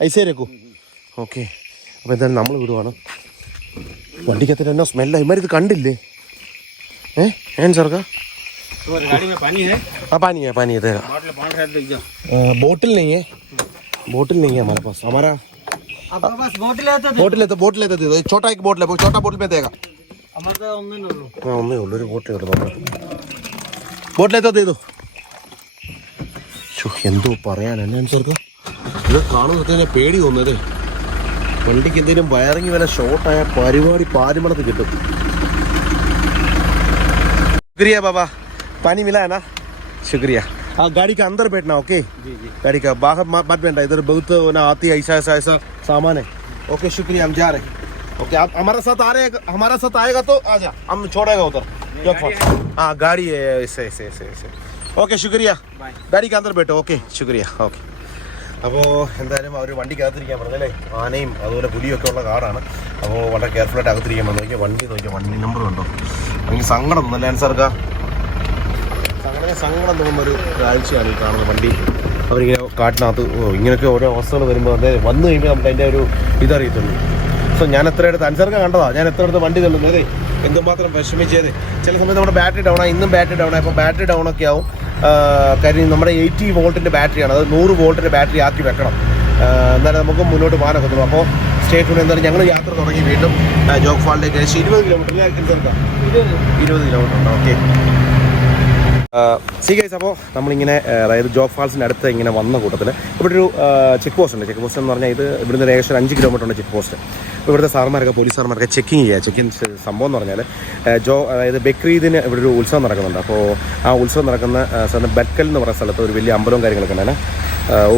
ऐसे रखो ഓക്കെ അപ്പോൾ എന്തായാലും നമ്മൾ വിടുവാണ് വണ്ടിക്കകത്ത് എന്നാ സ്മെല്ല ഇമാർ ഇത് കണ്ടില്ലേ സർക്കാർ पानी है बोतल नहीं है हमारे पास बोतल है तो छोटा एक बोतल है छोटा बोतल में देगा ഒന്നേ ഉള്ളൂ ഒരു ബോട്ടിൽ ബോട്ടിലെത്താ ചെയ്തു എന്തോ പറയാൻ എന്നനുസരിച്ച് ഇത് കാണുന്ന പേടി തോന്നുന്നത് വണ്ടിക്ക് എന്തെങ്കിലും വയറിങ് വില ഷോർട്ടായ പരിപാടി പാരിമണത്ത് കിട്ടും शुक्रिया बाबा पानी मिला है ना शुक्रिया हाँ गाड़ी के अंदर बैठना ओके गाड़ी का बाहर मत बैठना इधर बहुत ना आती है ऐसा सामान है ओके शुक्रिया हम जा रहे हैं ओके आप हमारे साथ आ रहे हैं हमारा साथ आएगा तो आ जा हम छोड़ेगा उधर हाँ गाड़ी है ऐसे ओके शुक्रिया गाड़ी के अंदर बैठो ओके शुक्रिया ओके അപ്പോൾ എന്തായാലും അവർ വണ്ടിക്ക് അകത്തിരിക്കാൻ പറഞ്ഞല്ലേ ആനയും അതുപോലെ പുലിയൊക്കെ ഉള്ള കാടാണ് അപ്പോൾ വളരെ കെയർഫുള്ളായിട്ട് അകത്തിരിക്കാൻ പറഞ്ഞു നോക്കിയാൽ വണ്ടി നമ്പർ ഉണ്ടോ എനിക്ക് സങ്കടം തോന്നല്ലേ ആൻസർക്കാ സങ്കടം തോന്നുന്നൊരു കാഴ്ചയാണ് ഈ കാണുന്നത് വണ്ടി അവരിങ്ങനെ കാട്ടിനകത്ത് ഇങ്ങനെയൊക്കെ ഓരോ അവസ്ഥകൾ വരുമ്പോൾ അതെ വന്നു കഴിയുമ്പോൾ നമുക്ക് അതിൻ്റെ ഒരു ഇതറിയത്തുള്ളൂ സോ ഞാൻ എത്ര അടുത്ത് അൻസർക്ക കണ്ടതാ ഞാൻ എത്ര അടുത്ത് വണ്ടി തള്ളുന്നത് എന്തുമാത്രം വിഷമിച്ചേനെ. ചില സമയത്ത് നമ്മുടെ ബാറ്ററി ഡൗൺ ആയി, ഇന്നും ബാറ്ററി ഡൗൺ ആയി. അപ്പോൾ ബാറ്ററി ഡൗൺ ഒക്കെ ആവും. കാര്യം നമ്മുടെ 80 വോൾട്ടിൻ്റെ ബാറ്ററിയാണ്, അത് 100 വോൾട്ടിൻ്റെ ബാറ്ററി ആക്കി വെക്കണം, എന്നാലും നമുക്ക് മുന്നോട്ട് പോകാനൊക്കെ തോന്നും. അപ്പോൾ സ്റ്റേറ്റ് എന്തായാലും ഞങ്ങൾ യാത്ര തുടങ്ങി വീണ്ടും ജോഗ് ഫാളിലേക്ക്. 20 കിലോമീറ്റർ 20 കിലോമീറ്റർ ഉണ്ടോ? Okay C guys. അപ്പോൾ നമ്മളിങ്ങനെ അതായത് ജോഗ് ഫാൾസിൻ്റെ അടുത്ത് ഇങ്ങനെ വന്ന കൂട്ടത്തിൽ ഇവിടെ ഒരു ചെക്ക് പോസ്റ്റ് ഉണ്ട്. ചെക്ക് പോസ്റ്റ് എന്ന് പറഞ്ഞാൽ ഇത് ഇവിടുന്ന് ഏകദേശം 5 കിലോമീറ്റർ ഉണ്ട് ചെക്ക് പോസ്റ്റ്. അപ്പോൾ ഇവിടുത്തെ സാർമാരൊക്കെ പോലീസ് സാർമാരൊക്കെ ചെക്കിങ് ചെയ്യുക. ചെക്കിങ് സംഭവം എന്ന് പറഞ്ഞാൽ അതായത് ബക്രീദിന് ഇവിടെ ഒരു ഉത്സവം നടക്കുന്നുണ്ട്. അപ്പോൾ ആ ഉത്സവം നടക്കുന്ന സ്ഥലം ബെക്കൽ എന്ന് പറയുന്ന സ്ഥലത്ത് ഒരു വലിയ അമ്പലവും കാര്യങ്ങളൊക്കെ ഉണ്ടാണ്.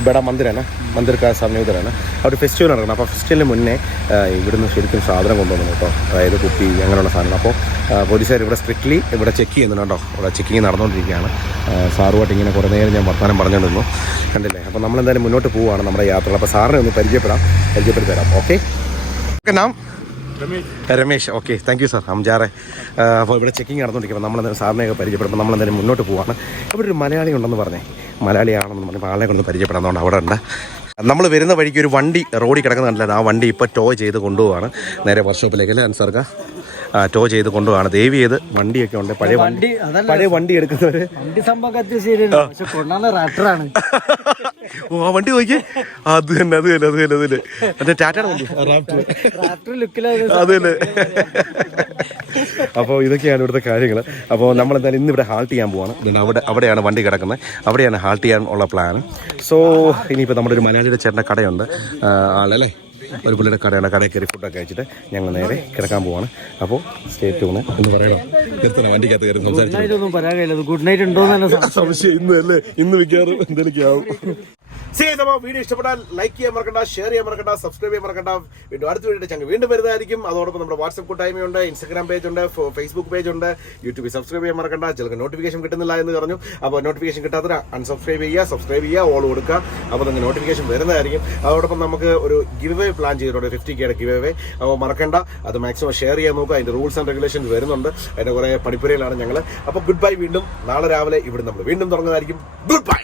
ബഡ മന്ദിരാണ്, മന്ദിർ കാ സമീപത്തിലാണ് അവിടെ ഫെസ്റ്റിവൽ നടക്കുന്നത്. അപ്പോൾ ഫെസ്റ്റിവലിന് മുന്നേ ഇവിടുന്ന് ശരിക്കും സാധനം കൊണ്ടുവന്നു കേട്ടോ, അതായത് കുപ്പി അങ്ങനെയുള്ള സാധനം. അപ്പോൾ പോലീസുകാർ ഇവിടെ സ്ട്രിക്ട്ലി ഇവിടെ ചെക്ക് ചെയ്യുന്നുണ്ട് കേട്ടോ. ഇവിടെ ചെക്കിങ് നടന്നുകൊണ്ടിരിക്കുകയാണ്. സാറുമായിട്ട് ഇങ്ങനെ കുറേ നേരം ഞാൻ വർത്തമാനം പറഞ്ഞുകൊണ്ടിരുന്നു, കണ്ടില്ലേ. അപ്പോൾ നമ്മളെന്തായാലും മുന്നോട്ട് പോവുകയാണ് നമ്മുടെ യാത്ര. അപ്പോൾ സാറിനെ ഒന്ന് പരിചയപ്പെടുത്തി തരാം. ഓക്കെ നാം Ramesh. Okay, thank you sir. അംജാറെ. അപ്പോൾ ഇവിടെ ചെക്കിങ് നടന്നുകൊണ്ടിരിക്കുമ്പോൾ നമ്മളെന്തായാലും സാറിനെയൊക്കെ പരിചയപ്പെടുമ്പോൾ നമ്മളെന്തായാലും മുന്നോട്ട് പോവാണ്. ഇവിടെ ഒരു മലയാളി ഉണ്ടെന്ന് പറഞ്ഞേ, മലയാളിയാണെന്ന് പറഞ്ഞപ്പോൾ ആളെ കൊണ്ട് പരിചയപ്പെടുന്നതുകൊണ്ട് അവിടെ ഉണ്ട്. നമ്മൾ വരുന്ന വഴിക്ക് ഒരു വണ്ടി റോഡിൽ കിടക്കുന്ന കണ്ടില്ല, ആ വണ്ടി ഇപ്പോൾ ടോ ചെയ്ത് കൊണ്ടുപോവാണ് നേരെ വർക്ക്ഷോപ്പിലേക്ക്. അല്ലേ അൻസാർക്ക? ടോ ചെയ്ത് കൊണ്ടുപോവാണ്. ദയവ് ചെയ്ത് വണ്ടിയൊക്കെ ഉണ്ട്, പഴയ വണ്ടി എടുക്കുന്നവര് വണ്ടി സംഭവം ശരിയാണ്, പക്ഷെ കൊണ്ടാണ് റാറ്ററാണ്. ഓ ആ വണ്ടി നോക്കിയേ, അത് തന്നെ മറ്റേ ടാറ്റയുടെ വണ്ടി റാറ്റർ ലുക്കിലായിരുന്നു. അത് തന്നെ. അപ്പോൾ ഇതൊക്കെയാണ് ഇവിടുത്തെ കാര്യങ്ങൾ. അപ്പോൾ നമ്മളെന്തായാലും ഇന്നിവിടെ ഹാൾട്ട് ചെയ്യാൻ പോവാണ്. അവിടെയാണ് വണ്ടി കിടക്കുന്നത്, അവിടെയാണ് ഹാൾട്ട് ചെയ്യാൻ ഉള്ള പ്ലാൻ. സോ ഇനിയിപ്പോൾ നമ്മുടെ ഒരു മലയാളിയുടെ ചേട്ടൻ്റെ കടയുണ്ട് ആളല്ലേ, ഒരു പുള്ളിയുടെ കടയാണ്. കടയിൽ കയറി ഫുഡൊക്കെ കഴിച്ചിട്ട് ഞങ്ങൾ നേരെ കിടക്കാൻ പോവാണ്. അപ്പോൾ സ്റ്റേ ട്യൂണ് എന്ന് പറയണം. നിർത്തണം, വണ്ടിക്കകത്ത് കയറി സംസാരിച്ചു. പറയാൻ കഴിയില്ല. ഗുഡ് നൈറ്റ് ഉണ്ടോ എന്ന് സംശയം. ഇന്ന് അല്ലേ, ഇന്ന് മിക്കവാറും എന്തെങ്കിലും ആവും. വീഡിയോ ഇഷ്ടപ്പെട്ടാൽ ലൈക്ക് ചെയ്യാൻ മറക്കണ്ട, ഷെയർ ചെയ്യാൻ മറക്കണ്ട, സബ്സ്ക്രൈബ് ചെയ്യാൻ മറക്കണ്ട. വീണ്ടും അടുത്ത വീഡിയോ ഞങ്ങൾ വീണ്ടും വരുന്നതായിരിക്കും. അതോടൊപ്പം നമ്മുടെ വാട്സ്ആപ്പ് കൂട്ടായ്മയുണ്ട്, ഇൻസ്റ്റാഗ്രാം പേജ് ഉണ്ട്, ഫേസ്ബുക്ക് പേജ് ഉണ്ട്, യൂട്യൂബിൽ സബ്സ്ക്രൈബ് ചെയ്യാൻ മറക്കണ്ട. ചിലർക്ക് നോട്ടിഫിക്കേഷൻ കിട്ടുന്നില്ല എന്ന് പറഞ്ഞു. അപ്പോൾ നോട്ടിഫിക്കേഷൻ കിട്ടാത്ത അൺസബ്സ്ക്രൈബ് ചെയ്യുക, സബ്സ്ക്രൈബ് ചെയ്യുക, ഓൾ കൊടുക്കുക. അപ്പോൾ നിങ്ങൾക്ക് നോട്ടിഫിക്കേഷൻ വരുന്നതായിരിക്കും. അതോടൊപ്പം നമുക്ക് ഒരു ഗിവ് അവേ പ്ലാൻ ചെയ്തിട്ടുണ്ട്, 50K ഗിവ് അവേ. അപ്പോൾ മറക്കണ്ട, അത് മാക്സിമം ഷെയർ ചെയ്യാൻ നോക്കുക. അതിൻ്റെ റൂൾസ് ആൻഡ് റെഗുലേഷൻസ് വരുന്നുണ്ട്, അതിൻ്റെ കുറേ പണിപ്പുരയിലാണ് ഞങ്ങൾ. അപ്പോൾ ഗുഡ് ബൈ. വീണ്ടും നാളെ രാവിലെ ഇവിടെ നമ്മൾ വീണ്ടും തുടങ്ങുന്നതായിരിക്കും. Good bye.